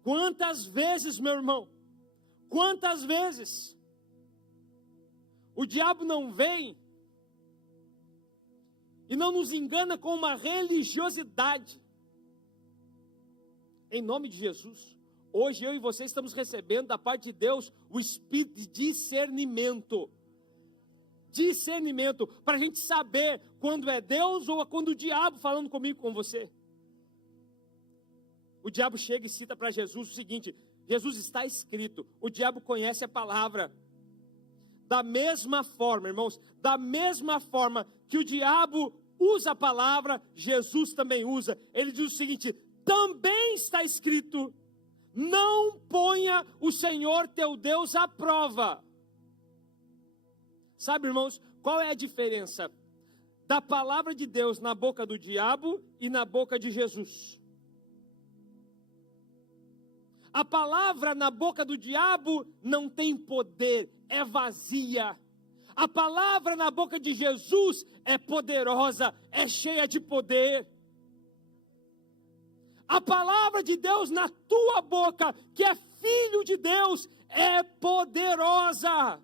Quantas vezes, meu irmão, quantas vezes o diabo não vem e não nos engana com uma religiosidade. Em nome de Jesus, hoje eu e você estamos recebendo da parte de Deus o espírito de discernimento. Discernimento, para a gente saber quando é Deus ou quando o diabo falando comigo, com você. O diabo chega e cita para Jesus o seguinte: Jesus, está escrito, o diabo conhece a palavra. Da mesma forma, irmãos, da mesma forma que o diabo usa a palavra, Jesus também usa. Ele diz o seguinte: também está escrito, não ponha o Senhor teu Deus à prova. Sabe, irmãos, qual é a diferença da palavra de Deus na boca do diabo e na boca de Jesus? A palavra na boca do diabo não tem poder, é vazia. A palavra na boca de Jesus é poderosa, é cheia de poder. A palavra de Deus na tua boca, que é filho de Deus, é poderosa.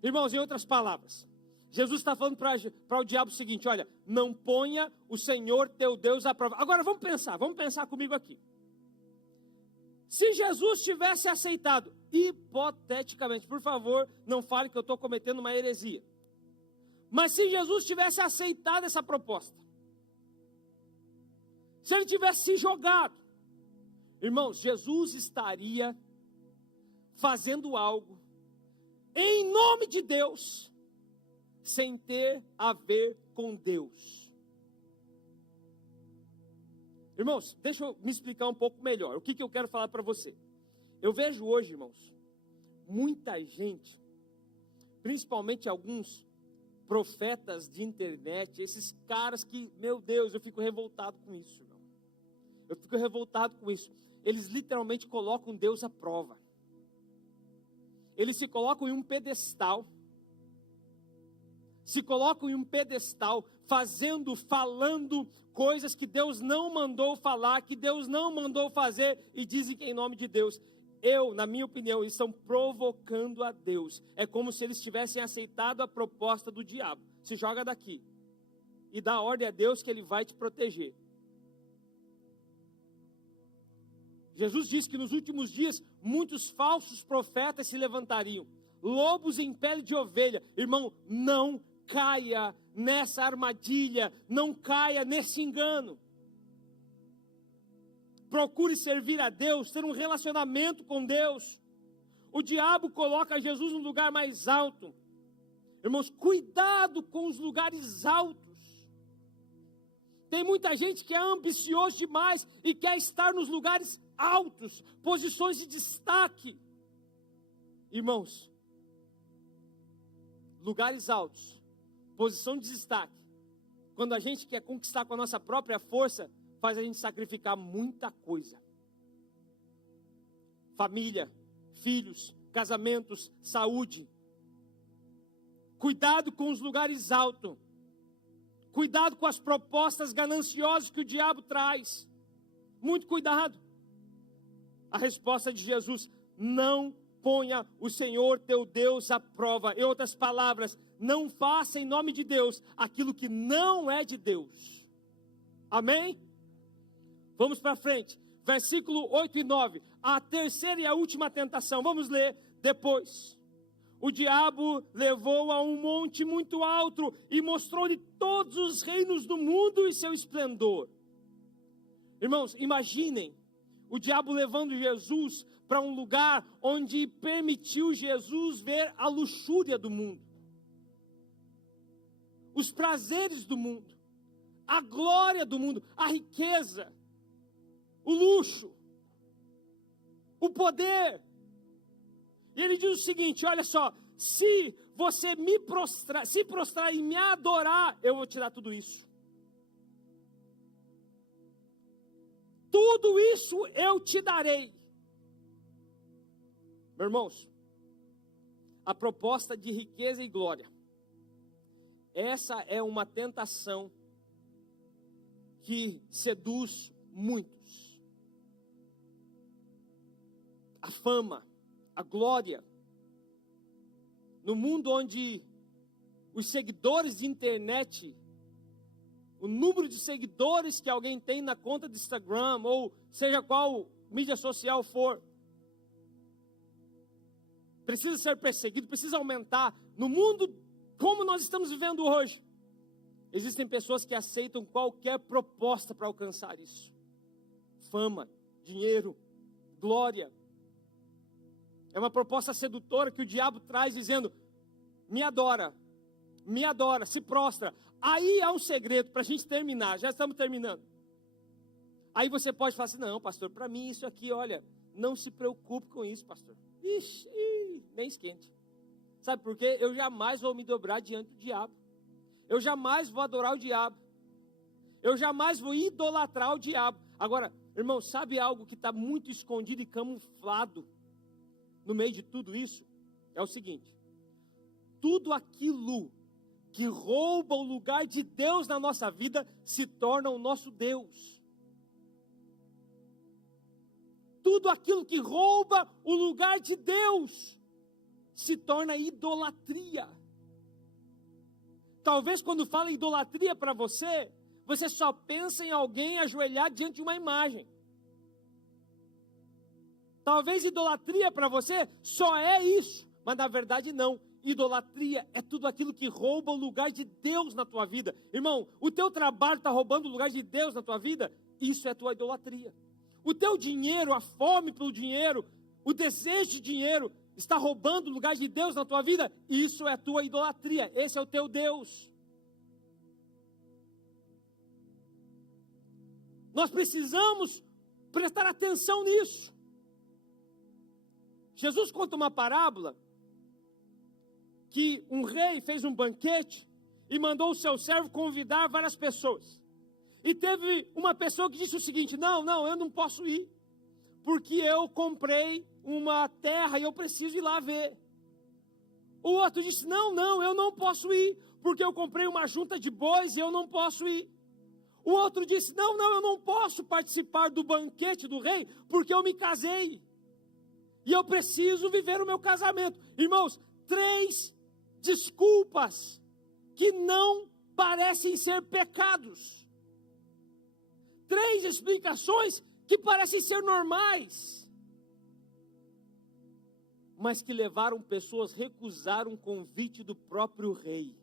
Irmãos, em outras palavras, Jesus está falando para o diabo o seguinte: olha, não ponha o Senhor teu Deus à prova. Agora vamos pensar comigo aqui. Se Jesus tivesse aceitado, hipoteticamente, por favor, não fale que eu estou cometendo uma heresia. Mas se Jesus tivesse aceitado essa proposta, se ele tivesse se jogado, irmãos, Jesus estaria fazendo algo em nome de Deus, sem ter a ver com Deus. Irmãos, deixa eu me explicar um pouco melhor. O que eu quero falar para você? Eu vejo hoje, irmãos, muita gente, principalmente alguns profetas de internet, esses caras que, meu Deus, eu fico revoltado com isso, irmão. Eu fico revoltado com isso. Eles literalmente colocam Deus à prova. Eles se colocam em um pedestal. Se colocam em um pedestal, falando coisas que Deus não mandou falar, que Deus não mandou fazer, e dizem que é em nome de Deus. Na minha opinião, eles estão provocando a Deus. É como se eles tivessem aceitado a proposta do diabo. Se joga daqui e dá ordem a Deus que Ele vai te proteger. Jesus disse que nos últimos dias, muitos falsos profetas se levantariam, lobos em pele de ovelha. Irmão, não caia nessa armadilha, não caia nesse engano. Procure servir a Deus, ter um relacionamento com Deus. O diabo coloca Jesus no lugar mais alto. Irmãos, cuidado com os lugares altos. Tem muita gente que é ambicioso demais e quer estar nos lugares altos, posições de destaque. Irmãos, lugares altos, posição de destaque, quando a gente quer conquistar com a nossa própria força, faz a gente sacrificar muita coisa. Família, filhos, casamentos, saúde. Cuidado com os lugares altos. Cuidado com as propostas gananciosas que o diabo traz. Muito cuidado. A resposta de Jesus: não ponha o Senhor teu Deus à prova. Em outras palavras, não faça em nome de Deus aquilo que não é de Deus. Amém? Vamos para frente, versículo 8 e 9, a terceira e a última tentação, vamos ler depois. O diabo levou a um monte muito alto e mostrou-lhe todos os reinos do mundo e seu esplendor. Irmãos, imaginem, o diabo levando Jesus para um lugar onde permitiu Jesus ver a luxúria do mundo, os prazeres do mundo, a glória do mundo, a riqueza, o luxo, o poder. E ele diz o seguinte: olha só, se você se prostrar e me adorar, eu vou te dar tudo isso. Tudo isso eu te darei. Meus irmãos, a proposta de riqueza e glória, essa é uma tentação que seduz muitos. A fama, a glória, no mundo onde os seguidores de internet, o número de seguidores que alguém tem na conta do Instagram, ou seja qual mídia social for, precisa ser perseguido, precisa aumentar. No mundo como nós estamos vivendo hoje, existem pessoas que aceitam qualquer proposta para alcançar isso. Fama, dinheiro, glória. É uma proposta sedutora que o diabo traz dizendo: me adora, se prostra. Aí há um segredo para a gente terminar, já estamos terminando. Aí você pode falar assim: não, pastor, para mim isso aqui, olha, não se preocupe com isso, pastor. Ixi, nem esquente. Sabe por quê? Eu jamais vou me dobrar diante do diabo. Eu jamais vou adorar o diabo. Eu jamais vou idolatrar o diabo. Agora, irmão, sabe algo que está muito escondido e camuflado no meio de tudo isso? É o seguinte: tudo aquilo que rouba o lugar de Deus na nossa vida se torna o nosso Deus. Tudo aquilo que rouba o lugar de Deus se torna idolatria. Talvez quando fala idolatria para você, você só pensa em alguém ajoelhar diante de uma imagem. Talvez idolatria para você só é isso, mas na verdade não. Idolatria é tudo aquilo que rouba o lugar de Deus na tua vida. Irmão, o teu trabalho está roubando o lugar de Deus na tua vida? Isso é tua idolatria. O teu dinheiro, a fome pelo dinheiro, o desejo de dinheiro, está roubando o lugar de Deus na tua vida, isso é a tua idolatria, esse é o teu Deus. Nós precisamos prestar atenção nisso. Jesus conta uma parábola que um rei fez um banquete e mandou o seu servo convidar várias pessoas. E teve uma pessoa que disse o seguinte: não, eu não posso ir, porque eu comprei uma terra e eu preciso ir lá ver. O outro disse: não, eu não posso ir, porque eu comprei uma junta de bois e eu não posso ir. O outro disse: não, eu não posso participar do banquete do rei, porque eu me casei. E eu preciso viver o meu casamento. Irmãos, 3 desculpas que não parecem ser pecados. 3 explicações que parecem ser normais, mas que levaram pessoas a recusar um convite do próprio rei.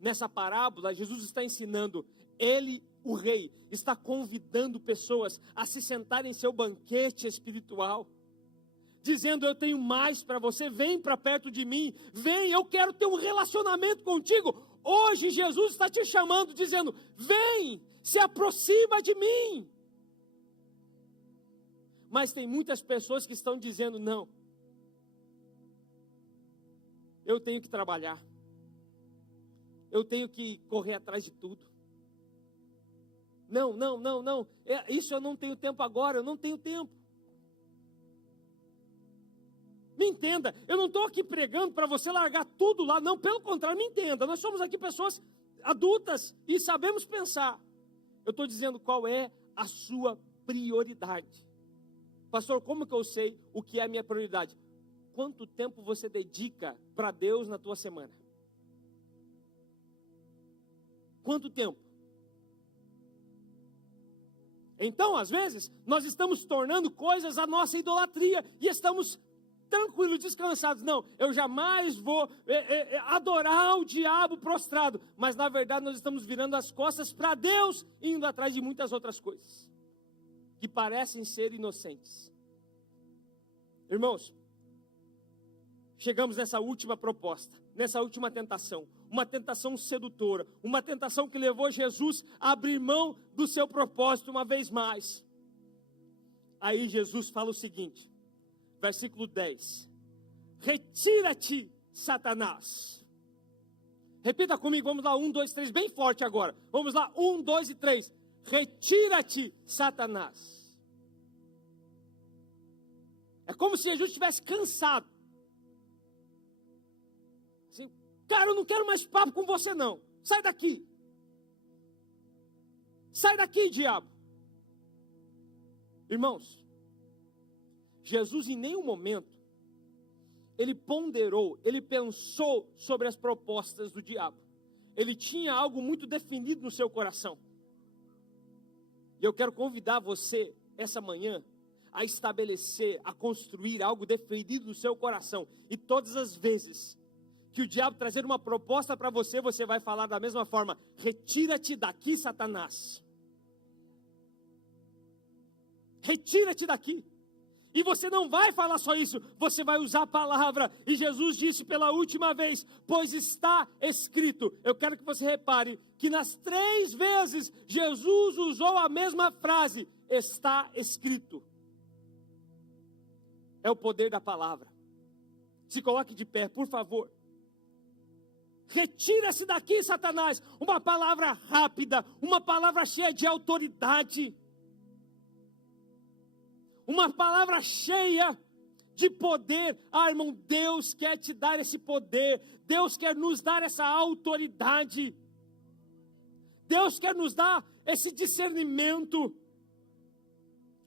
Nessa parábola, Jesus está ensinando, ele, o rei, está convidando pessoas a se sentarem em seu banquete espiritual, dizendo: eu tenho mais para você, vem para perto de mim, vem, eu quero ter um relacionamento contigo. Hoje Jesus está te chamando, dizendo: vem, se aproxima de mim. Mas tem muitas pessoas que estão dizendo: não, eu tenho que trabalhar, eu tenho que correr atrás de tudo. Não, isso eu não tenho tempo agora, eu não tenho tempo. Me entenda, eu não estou aqui pregando para você largar tudo lá, não, pelo contrário, me entenda, nós somos aqui pessoas adultas e sabemos pensar. Eu estou dizendo qual é a sua prioridade. Pastor, como que eu sei o que é a minha prioridade? Quanto tempo você dedica para Deus na tua semana? Quanto tempo? Então, às vezes, nós estamos tornando coisas a nossa idolatria e estamos tranquilos, descansados. Não, eu jamais vou adorar o diabo prostrado. Mas, na verdade, nós estamos virando as costas para Deus, indo atrás de muitas outras coisas que parecem ser inocentes. Irmãos, chegamos nessa última proposta, nessa última tentação, uma tentação sedutora, uma tentação que levou Jesus a abrir mão do seu propósito uma vez mais. Aí Jesus fala o seguinte, versículo 10: retira-te, Satanás. Repita comigo, vamos lá, 1, 2, 3, bem forte agora. Vamos lá, 1, 2 e 3. Retira-te, Satanás. É como se Jesus estivesse cansado. Assim, cara, eu não quero mais papo com você não. Sai daqui. Sai daqui, diabo. Irmãos, Jesus em nenhum momento, ele ponderou, ele pensou sobre as propostas do diabo. Ele tinha algo muito definido no seu coração. E eu quero convidar você, essa manhã, a estabelecer, a construir algo definido no seu coração. E todas as vezes que o diabo trazer uma proposta para você, você vai falar da mesma forma: retira-te daqui, Satanás. Retira-te daqui. E você não vai falar só isso, você vai usar a palavra. E Jesus disse pela última vez: pois está escrito. Eu quero que você repare que nas 3 vezes Jesus usou a mesma frase: está escrito. É o poder da palavra. Se coloque de pé, por favor. Retira-se daqui, Satanás. Uma palavra rápida, uma palavra cheia de autoridade. Uma palavra cheia de poder. Ah, irmão, Deus quer te dar esse poder. Deus quer nos dar essa autoridade. Deus quer nos dar esse discernimento.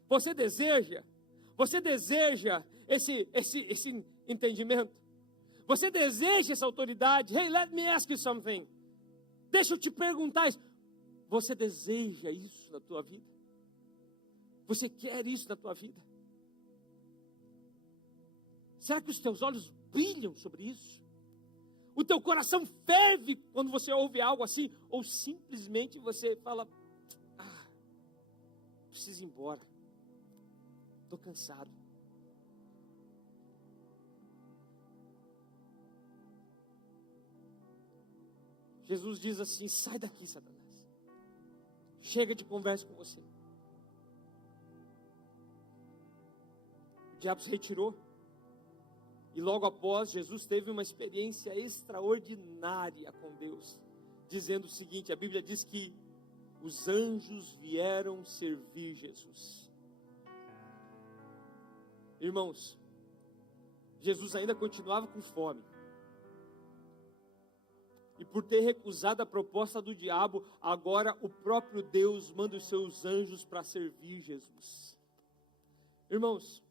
Você deseja esse entendimento? Você deseja essa autoridade? Hey, let me ask you something. Deixa eu te perguntar isso. Você deseja isso na tua vida? Você quer isso na tua vida? Será que os teus olhos brilham sobre isso? O teu coração ferve quando você ouve algo assim? Ou simplesmente você fala: preciso ir embora, estou cansado. Jesus diz assim: sai daqui, Satanás. Chega de conversa com você. O diabo se retirou. E logo após, Jesus teve uma experiência extraordinária com Deus, dizendo o seguinte: a Bíblia diz que os anjos vieram servir Jesus. Irmãos, Jesus ainda continuava com fome. E por ter recusado a proposta do diabo, agora o próprio Deus manda os seus anjos para servir Jesus. Irmãos,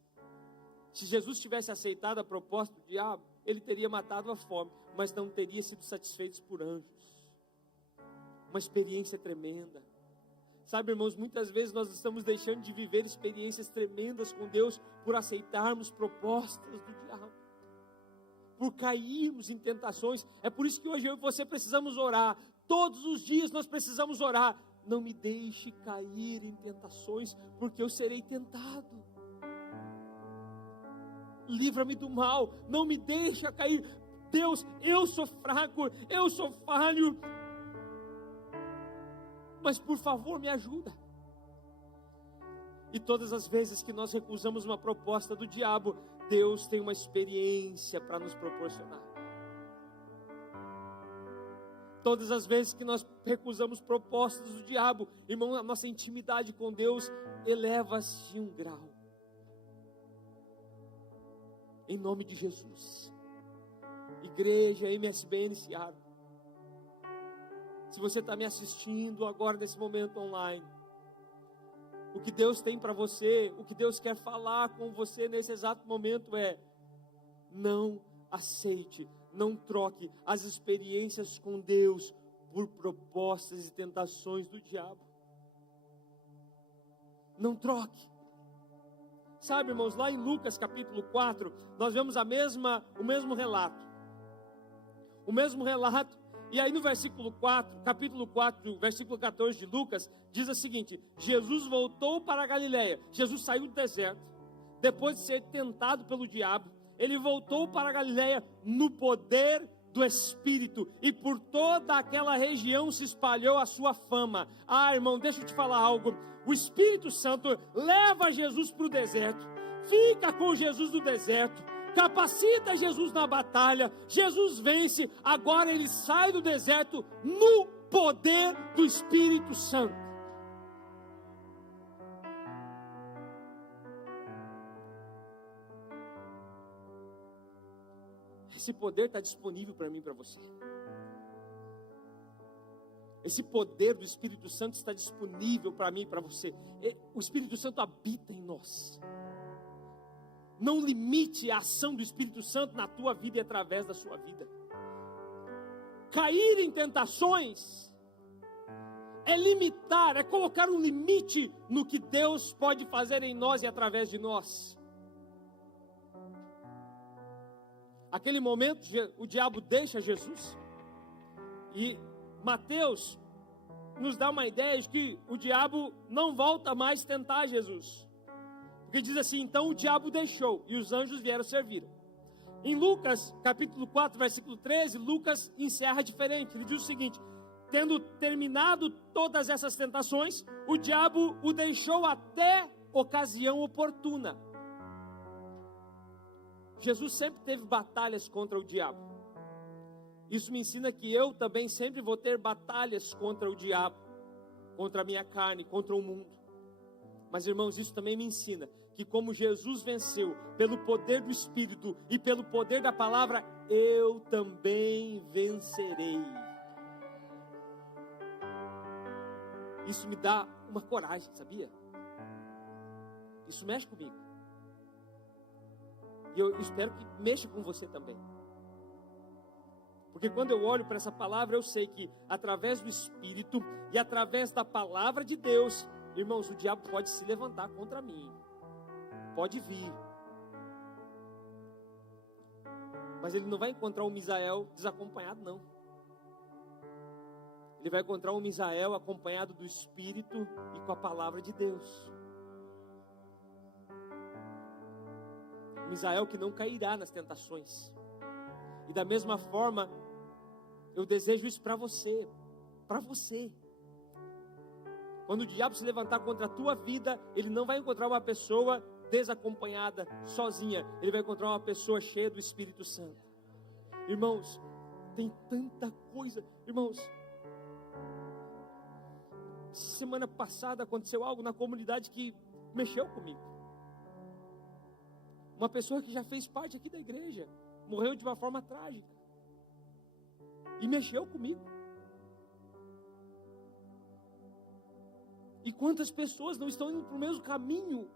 se Jesus tivesse aceitado a proposta do diabo, ele teria matado a fome, mas não teria sido satisfeito por anjos. Uma experiência tremenda. Sabe, irmãos, muitas vezes nós estamos deixando de viver experiências tremendas com Deus por aceitarmos propostas do diabo, por cairmos em tentações. É por isso que hoje eu e você precisamos orar. Todos os dias nós precisamos orar. Não me deixe cair em tentações, porque eu serei tentado. Livra-me do mal, não me deixe cair. Deus, eu sou fraco, eu sou falho, mas por favor me ajuda. E todas as vezes que nós recusamos uma proposta do diabo, Deus tem uma experiência para nos proporcionar. Todas as vezes que nós recusamos propostas do diabo, irmão, a nossa intimidade com Deus eleva-se um grau. Em nome de Jesus. Igreja MSBN Seara. Se você está me assistindo agora nesse momento online, o que Deus tem para você, o que Deus quer falar com você nesse exato momento é: não aceite, não troque as experiências com Deus por propostas e tentações do diabo. Não troque. Sabe, irmãos, lá em Lucas capítulo 4, nós vemos o mesmo relato. O mesmo relato. E aí no versículo 4, capítulo 4, versículo 14 de Lucas, diz o seguinte: Jesus voltou para a Galileia. Jesus saiu do deserto, depois de ser tentado pelo diabo. Ele voltou para a Galileia no poder do Espírito, e por toda aquela região se espalhou a sua fama. Ah, irmão, deixa eu te falar algo. O Espírito Santo leva Jesus para o deserto, fica com Jesus no deserto, capacita Jesus na batalha. Jesus vence, agora ele sai do deserto no poder do Espírito Santo. Esse poder está disponível para mim e para você. Esse poder do Espírito Santo está disponível para mim e para você. O Espírito Santo habita em nós. Não limite a ação do Espírito Santo na tua vida e através da sua vida. Cair em tentações é limitar, é colocar um limite no que Deus pode fazer em nós e através de nós. Aquele momento, o diabo deixa Jesus. E Mateus nos dá uma ideia de que o diabo não volta mais tentar Jesus. Porque diz assim: então o diabo deixou e os anjos vieram servir. Em Lucas, capítulo 4, versículo 13, Lucas encerra diferente. Ele diz o seguinte: tendo terminado todas essas tentações, o diabo o deixou até ocasião oportuna. Jesus sempre teve batalhas contra o diabo. Isso me ensina que eu também sempre vou ter batalhas contra o diabo, contra a minha carne, contra o mundo. Mas, irmãos, isso também me ensina que como Jesus venceu pelo poder do Espírito e pelo poder da palavra, eu também vencerei. Isso me dá uma coragem, sabia? Isso mexe comigo. E eu espero que mexa com você também. Porque quando eu olho para essa palavra, eu sei que através do Espírito e através da palavra de Deus, irmãos, o diabo pode se levantar contra mim. Pode vir. Mas ele não vai encontrar um Misael desacompanhado, não. Ele vai encontrar um Misael acompanhado do Espírito e com a palavra de Deus. Misael que não cairá nas tentações. E da mesma forma, Eu desejo isso para você, para você. Quando o diabo se levantar contra a tua vida, ele não vai encontrar uma pessoa desacompanhada, sozinha. Ele vai encontrar uma pessoa cheia do Espírito Santo. Irmãos, tem tanta coisa. Irmãos, semana passada aconteceu algo na comunidade que mexeu comigo. Uma pessoa que já fez parte aqui da igreja morreu de uma forma trágica. E mexeu comigo. E quantas pessoas não estão indo para o mesmo caminho?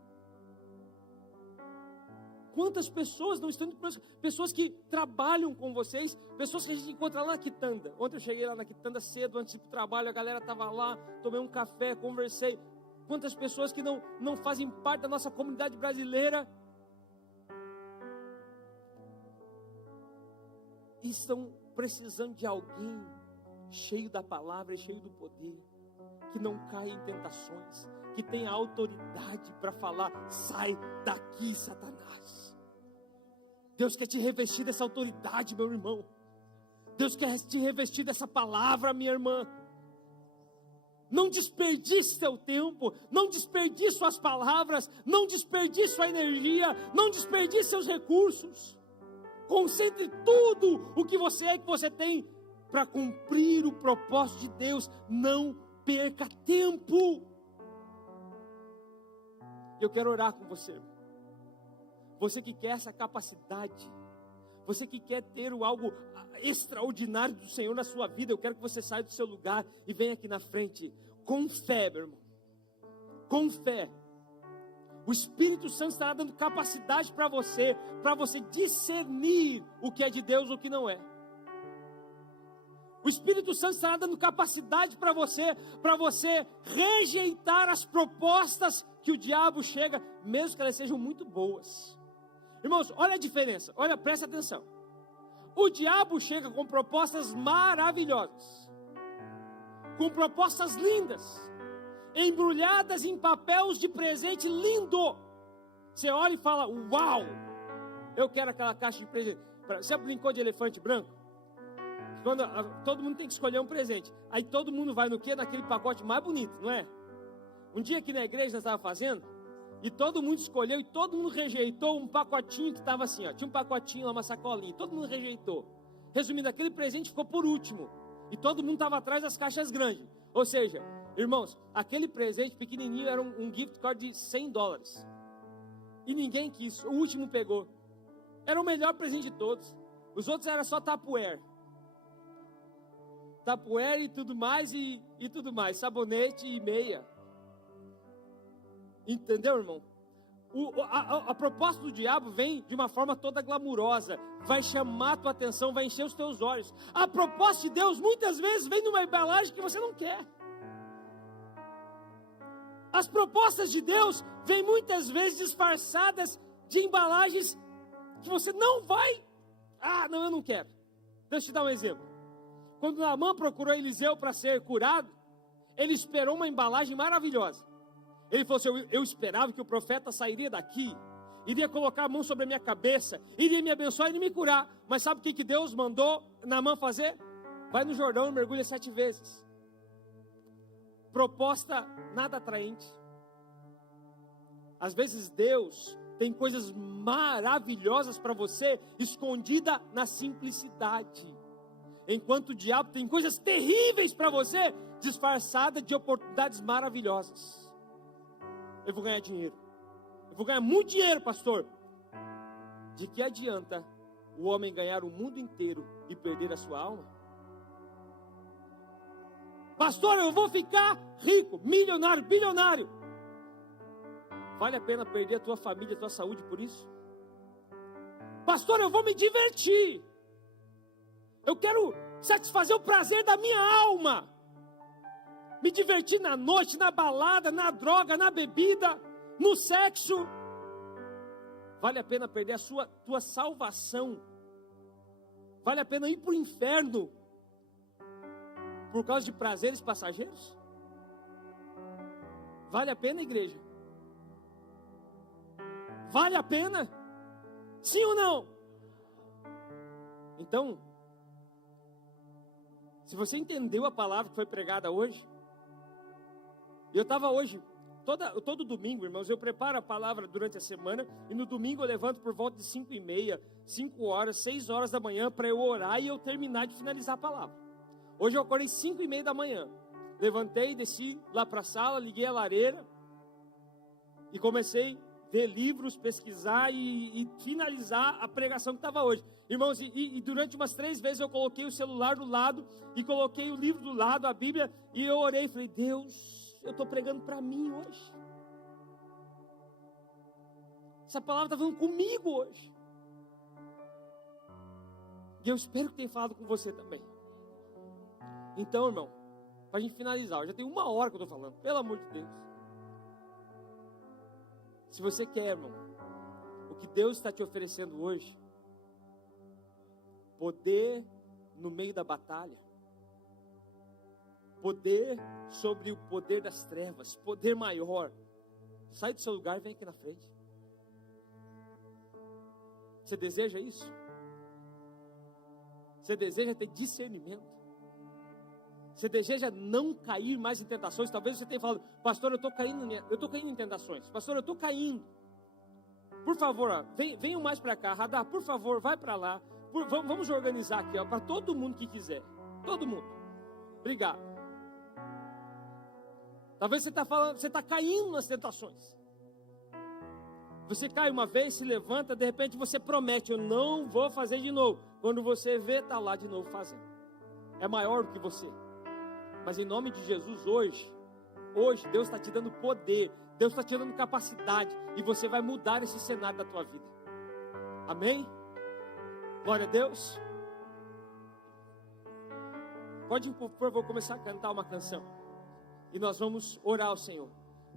Quantas pessoas não estão indo para o mesmo caminho? Pessoas que trabalham com vocês, pessoas que a gente encontra lá na quitanda. Ontem eu cheguei lá na quitanda cedo, antes de ir para o trabalho, a galera estava lá, tomei um café, conversei. Quantas pessoas que não fazem parte da nossa comunidade brasileira e estão precisando de alguém cheio da palavra e cheio do poder, que não cai em tentações, que tem a autoridade para falar: sai daqui, Satanás. Deus quer te revestir dessa autoridade, meu irmão. Deus quer te revestir dessa palavra, minha irmã. Não desperdice seu tempo, não desperdice suas palavras, não desperdice sua energia, não desperdice seus recursos. Concentre tudo o que você é, que você tem, para cumprir o propósito de Deus. Não perca tempo. Eu quero orar com você. Você que quer essa capacidade, você que quer ter algo extraordinário do Senhor na sua vida, eu quero que você saia do seu lugar e venha aqui na frente, com fé, meu irmão. Com fé. O Espírito Santo estará dando capacidade para você discernir o que é de Deus ou o que não é. O Espírito Santo estará dando capacidade para você rejeitar as propostas que o diabo chega, mesmo que elas sejam muito boas. Irmãos, olha a diferença, presta atenção. O diabo chega com propostas maravilhosas, com propostas lindas, embrulhadas em papéis de presente lindo. Você olha e fala: uau, eu quero aquela caixa de presente. Você brincou de elefante branco? Quando todo mundo tem que escolher um presente, aí todo mundo vai no quê? Naquele pacote mais bonito, não é? Um dia aqui na igreja nós estávamos fazendo, e todo mundo escolheu, e todo mundo rejeitou um pacotinho que estava assim, ó, tinha um pacotinho lá, uma sacolinha, todo mundo rejeitou. Resumindo, aquele presente ficou por último, e todo mundo estava atrás das caixas grandes. Ou seja, irmãos, aquele presente pequenininho era um gift card de $100, e ninguém quis, o último pegou. Era o melhor presente de todos. Os outros era só Tupperware e tudo mais, e tudo mais, sabonete e meia. Entendeu, irmão? A proposta do diabo vem de uma forma toda glamurosa, vai chamar a tua atenção, vai encher os teus olhos. A proposta de Deus muitas vezes vem numa embalagem que você não quer. As propostas de Deus vêm muitas vezes disfarçadas de embalagens que você não vai. Não, eu não quero. Deixa eu te dar um exemplo. Quando Naamã procurou Eliseu para ser curado, ele esperou uma embalagem maravilhosa. Ele falou assim: eu esperava que o profeta sairia daqui, iria colocar a mão sobre a minha cabeça, iria me abençoar e me curar. Mas sabe o que Deus mandou Naamã fazer? Vai no Jordão e mergulha 7 vezes. Proposta nada atraente. Às vezes Deus tem coisas maravilhosas para você, escondida na simplicidade. Enquanto o diabo tem coisas terríveis para você, disfarçada de oportunidades maravilhosas. Eu vou ganhar dinheiro. Eu vou ganhar muito dinheiro, pastor. De que adianta o homem ganhar o mundo inteiro e perder a sua alma? Pastor, eu vou ficar rico, milionário, bilionário. Vale a pena perder a tua família, a tua saúde por isso? Pastor, eu vou me divertir. Eu quero satisfazer o prazer da minha alma. Me divertir na noite, na balada, na droga, na bebida, no sexo. Vale a pena perder a tua salvação? Vale a pena ir para o inferno por causa de prazeres passageiros? Vale a pena, igreja? Vale a pena? Sim ou não? Então, Se você entendeu a palavra que foi pregada hoje, eu estava hoje, todo domingo, irmãos, eu preparo a palavra durante a semana, e no domingo eu levanto por volta de 5h30, 5 horas, 6 horas da manhã, para eu orar e eu terminar de finalizar a palavra. Hoje eu acordei 5h30 da manhã, levantei, desci lá para a sala, liguei a lareira, e comecei a ver livros, pesquisar e finalizar a pregação que estava hoje. Irmãos, e durante umas 3 vezes eu coloquei o celular do lado, e coloquei o livro do lado, a Bíblia, e eu orei, falei, Deus, eu estou pregando para mim hoje. Essa palavra está falando comigo hoje. E eu espero que tenha falado com você também. Então, irmão, para a gente finalizar, eu já tem 1 hora que eu estou falando, pelo amor de Deus. Se você quer, irmão, o que Deus está te oferecendo hoje, poder no meio da batalha, poder sobre o poder das trevas, poder maior, sai do seu lugar e vem aqui na frente. Você deseja isso? Você deseja ter discernimento? Você deseja não cair mais em tentações? Talvez você tenha falado, pastor, eu estou caindo em tentações. Pastor, eu estou caindo. Por favor, ó, venham mais para cá. Radar, por favor, vai para lá. Vamos organizar aqui, para todo mundo que quiser. Todo mundo. Obrigado. Talvez você está caindo nas tentações. Você cai uma vez, se levanta, de repente você promete, eu não vou fazer de novo. Quando você vê, está lá de novo fazendo. É maior do que você. Mas em nome de Jesus, hoje, Deus está te dando poder, Deus está te dando capacidade, e você vai mudar esse cenário da tua vida. Amém? Glória a Deus. Pode, por favor, começar a cantar uma canção, e nós vamos orar ao Senhor.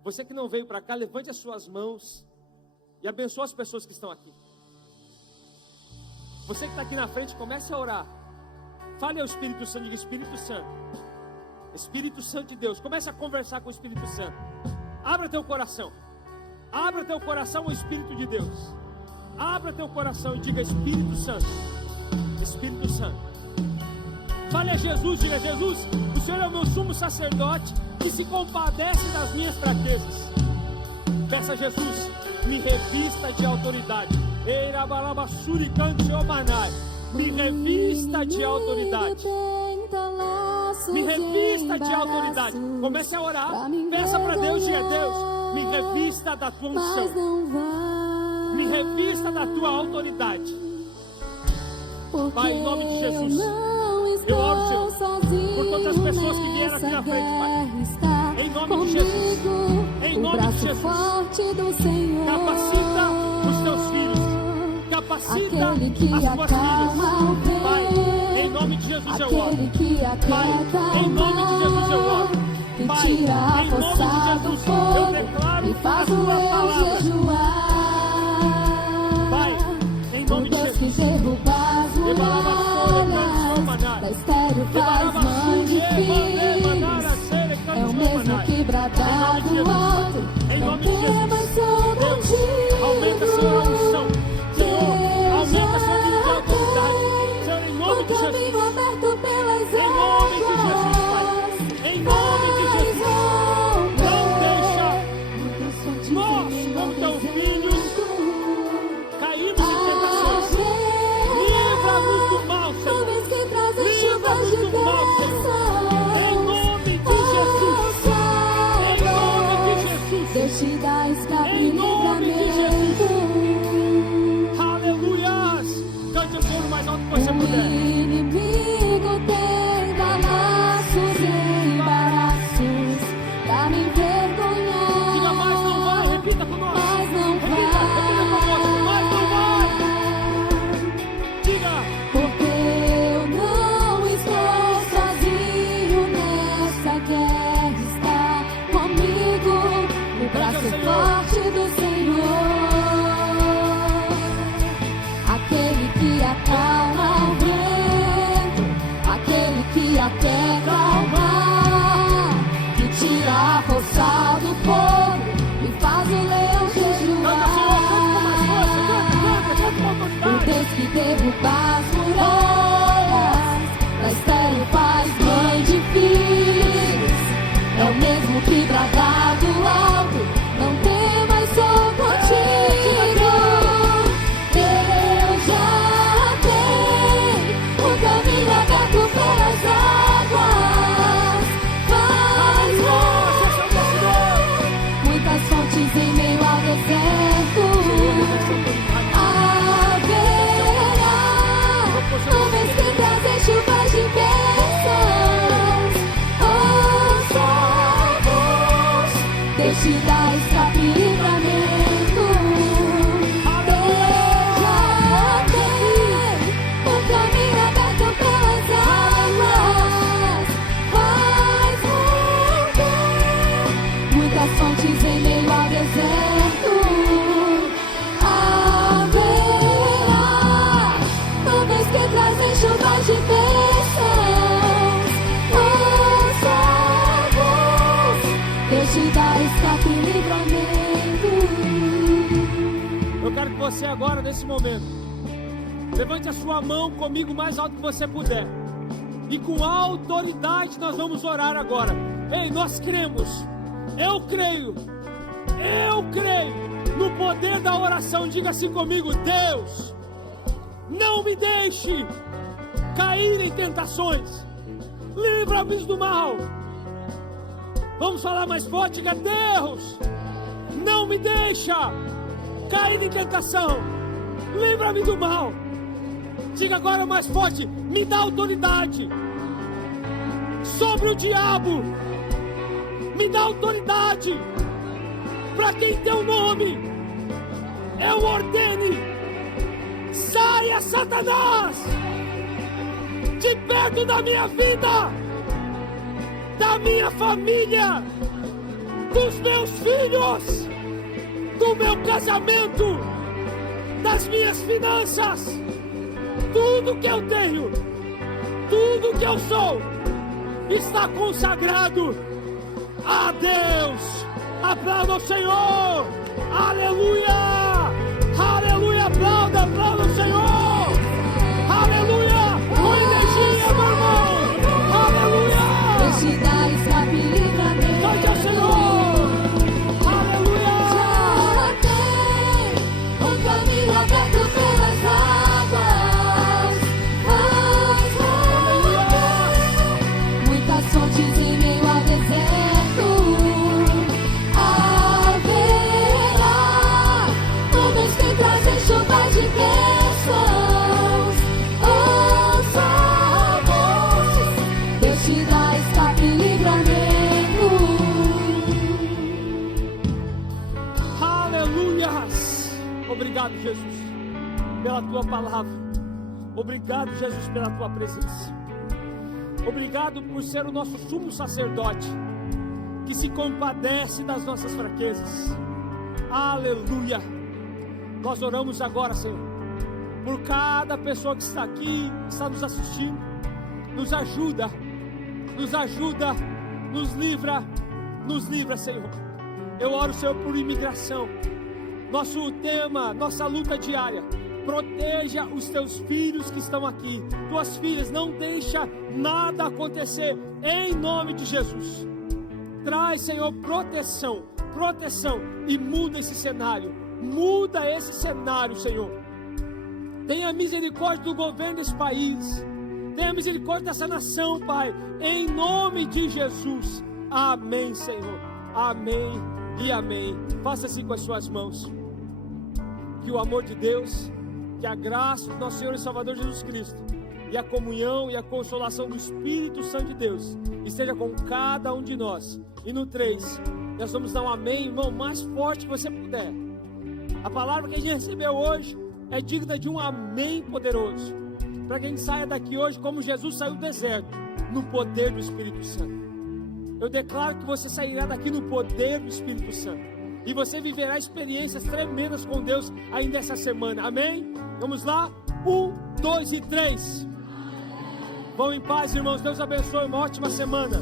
Você que não veio para cá, levante as suas mãos, e abençoe as pessoas que estão aqui. Você que está aqui na frente, comece a orar. Fale ao Espírito Santo, diga, Espírito Santo, Espírito Santo de Deus, comece a conversar com o Espírito Santo. Abra teu coração ao Espírito de Deus. Abra teu coração e diga, Espírito Santo, Espírito Santo. Fale a Jesus, diga, Jesus, o Senhor é o meu sumo sacerdote, que se compadece das minhas fraquezas. Peça a Jesus, me revista de autoridade. Me revista de autoridade. Me revista de autoridade. Comece a orar. Peça para Deus, diga, Deus, me revista da tua unção. Me revista da tua autoridade. Pai, em nome de Jesus, eu oro, Senhor, por todas as pessoas que vieram aqui na frente, Pai. Em nome de Jesus. Em nome de Jesus. Capacita os teus filhos. Capacita as tuas filhas. Pai, em nome de Jesus eu oro. Pai, em nome de Jesus eu oro. Pai, em nome de Jesus eu declaro a tua palavra. Pai, em nome de Jesus. Da estéreo faz mãe de filhos. É o mesmo que bradar do alto. Não temas sobre ti. Aumenta, Senhor, a unção. Senhor, aumenta a sua vida de autoridade. Senhor, em nome de Jesus. Em nome de Jesus, Pai. Em nome de Jesus. Não deixa nós, como teus filhos, caímos em tentações. Livra-nos do mal, Senhor. Livra-nos do mal, Senhor. Em nome de Jesus. Em nome de Jesus. Deus te dá escape e Em nome de livramento. Jesus. Aleluias. Cante o Senhor o mais alto que você O puder. inimigo tenta laços e embaraços pra me envergonhar. Diga mais, não vai. Repita com nós. Mas não Repita conosco. Mas não vai. Diga. Porque eu não estou sozinho nessa guerra, está comigo o braço forte do Senhor, aquele que acalma o vento, aquele que até calmar, que tira a força do fogo e faz o leão Canta, Senhor. Canta com mais força. Canta com autoridade. o Deus que derruba as muralhas, da estéreo faz que bradar do alto, não temas, sou contigo. Deus já tem o caminho aberto pelas águas. Faz muitas fontes em meio ao deserto. Haverá nuvens que trazem chuvas de bênçãos. Ouça a voz, Deus te dá escape e livramento. Deus já tem o caminho aberto pelas águas. Faz muitas fontes em meio ao deserto. Haverá nuvens que trazem chuvas de bênçãos. Ouça a voz, Deus te dá escape e livramento. Eu quero que você agora, nesse momento, levante a sua mão comigo o mais alto que você puder. E com autoridade nós vamos orar agora. Ei, nós cremos. Eu creio no poder da oração. Diga assim comigo: Deus, não me deixe cair em tentações, livra-me do mal. Vamos falar mais forte, diga: Deus, não me deixa cair em tentação, livra-me do mal. Diga agora mais forte: me dá autoridade sobre o diabo, me dá autoridade para que em teu nome eu ordene: saia, Satanás, de perto da minha vida, da minha família, dos meus filhos, do meu casamento, das minhas finanças. Tudo que eu tenho, tudo que eu sou, está consagrado a Deus. Aplauda o Senhor. Aleluia, aleluia. Aplauda o Senhor. Aleluia, com energia, meu irmão. Aleluia. Deus te dá escape e livramento. Cante ao Senhor. Aleluia. Já tem um caminho aberto pelas águas. Muitas fontes em meio ao deserto. Haverá nuvens que trazem chuvas de bênçãos. Ouça a voz, Deus te dá escape e livramento. Aleluias. Obrigado, Jesus, pela tua palavra. Obrigado, Jesus, pela tua presença. Obrigado por ser o nosso sumo sacerdote, que se compadece das nossas fraquezas. Aleluia. Nós oramos agora, Senhor, por cada pessoa que está aqui, que está nos assistindo. Nos ajuda, nos livra, Senhor. Eu oro, Senhor, por imigração. Nosso tema, nossa luta diária: proteja os teus filhos que estão aqui, tuas filhas, não deixa nada acontecer, em nome de Jesus. Traz, Senhor, proteção, e muda esse cenário, Senhor. Tenha misericórdia do governo desse país, tenha misericórdia dessa nação, Pai, em nome de Jesus. Amém, Senhor. Amém e amém. Faça assim com as suas mãos. Que o amor de Deus, que a graça do nosso Senhor e Salvador Jesus Cristo, e a comunhão e a consolação do Espírito Santo de Deus esteja com cada um de nós. E no 3, nós vamos dar um amém, irmão, mais forte que você puder. A palavra que a gente recebeu hoje é digna de um amém poderoso, para que a gente saia daqui hoje como Jesus saiu do deserto, no poder do Espírito Santo. Eu declaro que você sairá daqui no poder do Espírito Santo, e você viverá experiências tremendas com Deus ainda essa semana. Amém? Vamos lá? 1, 2 e 3. Vão em paz, irmãos. Deus abençoe. Uma ótima semana.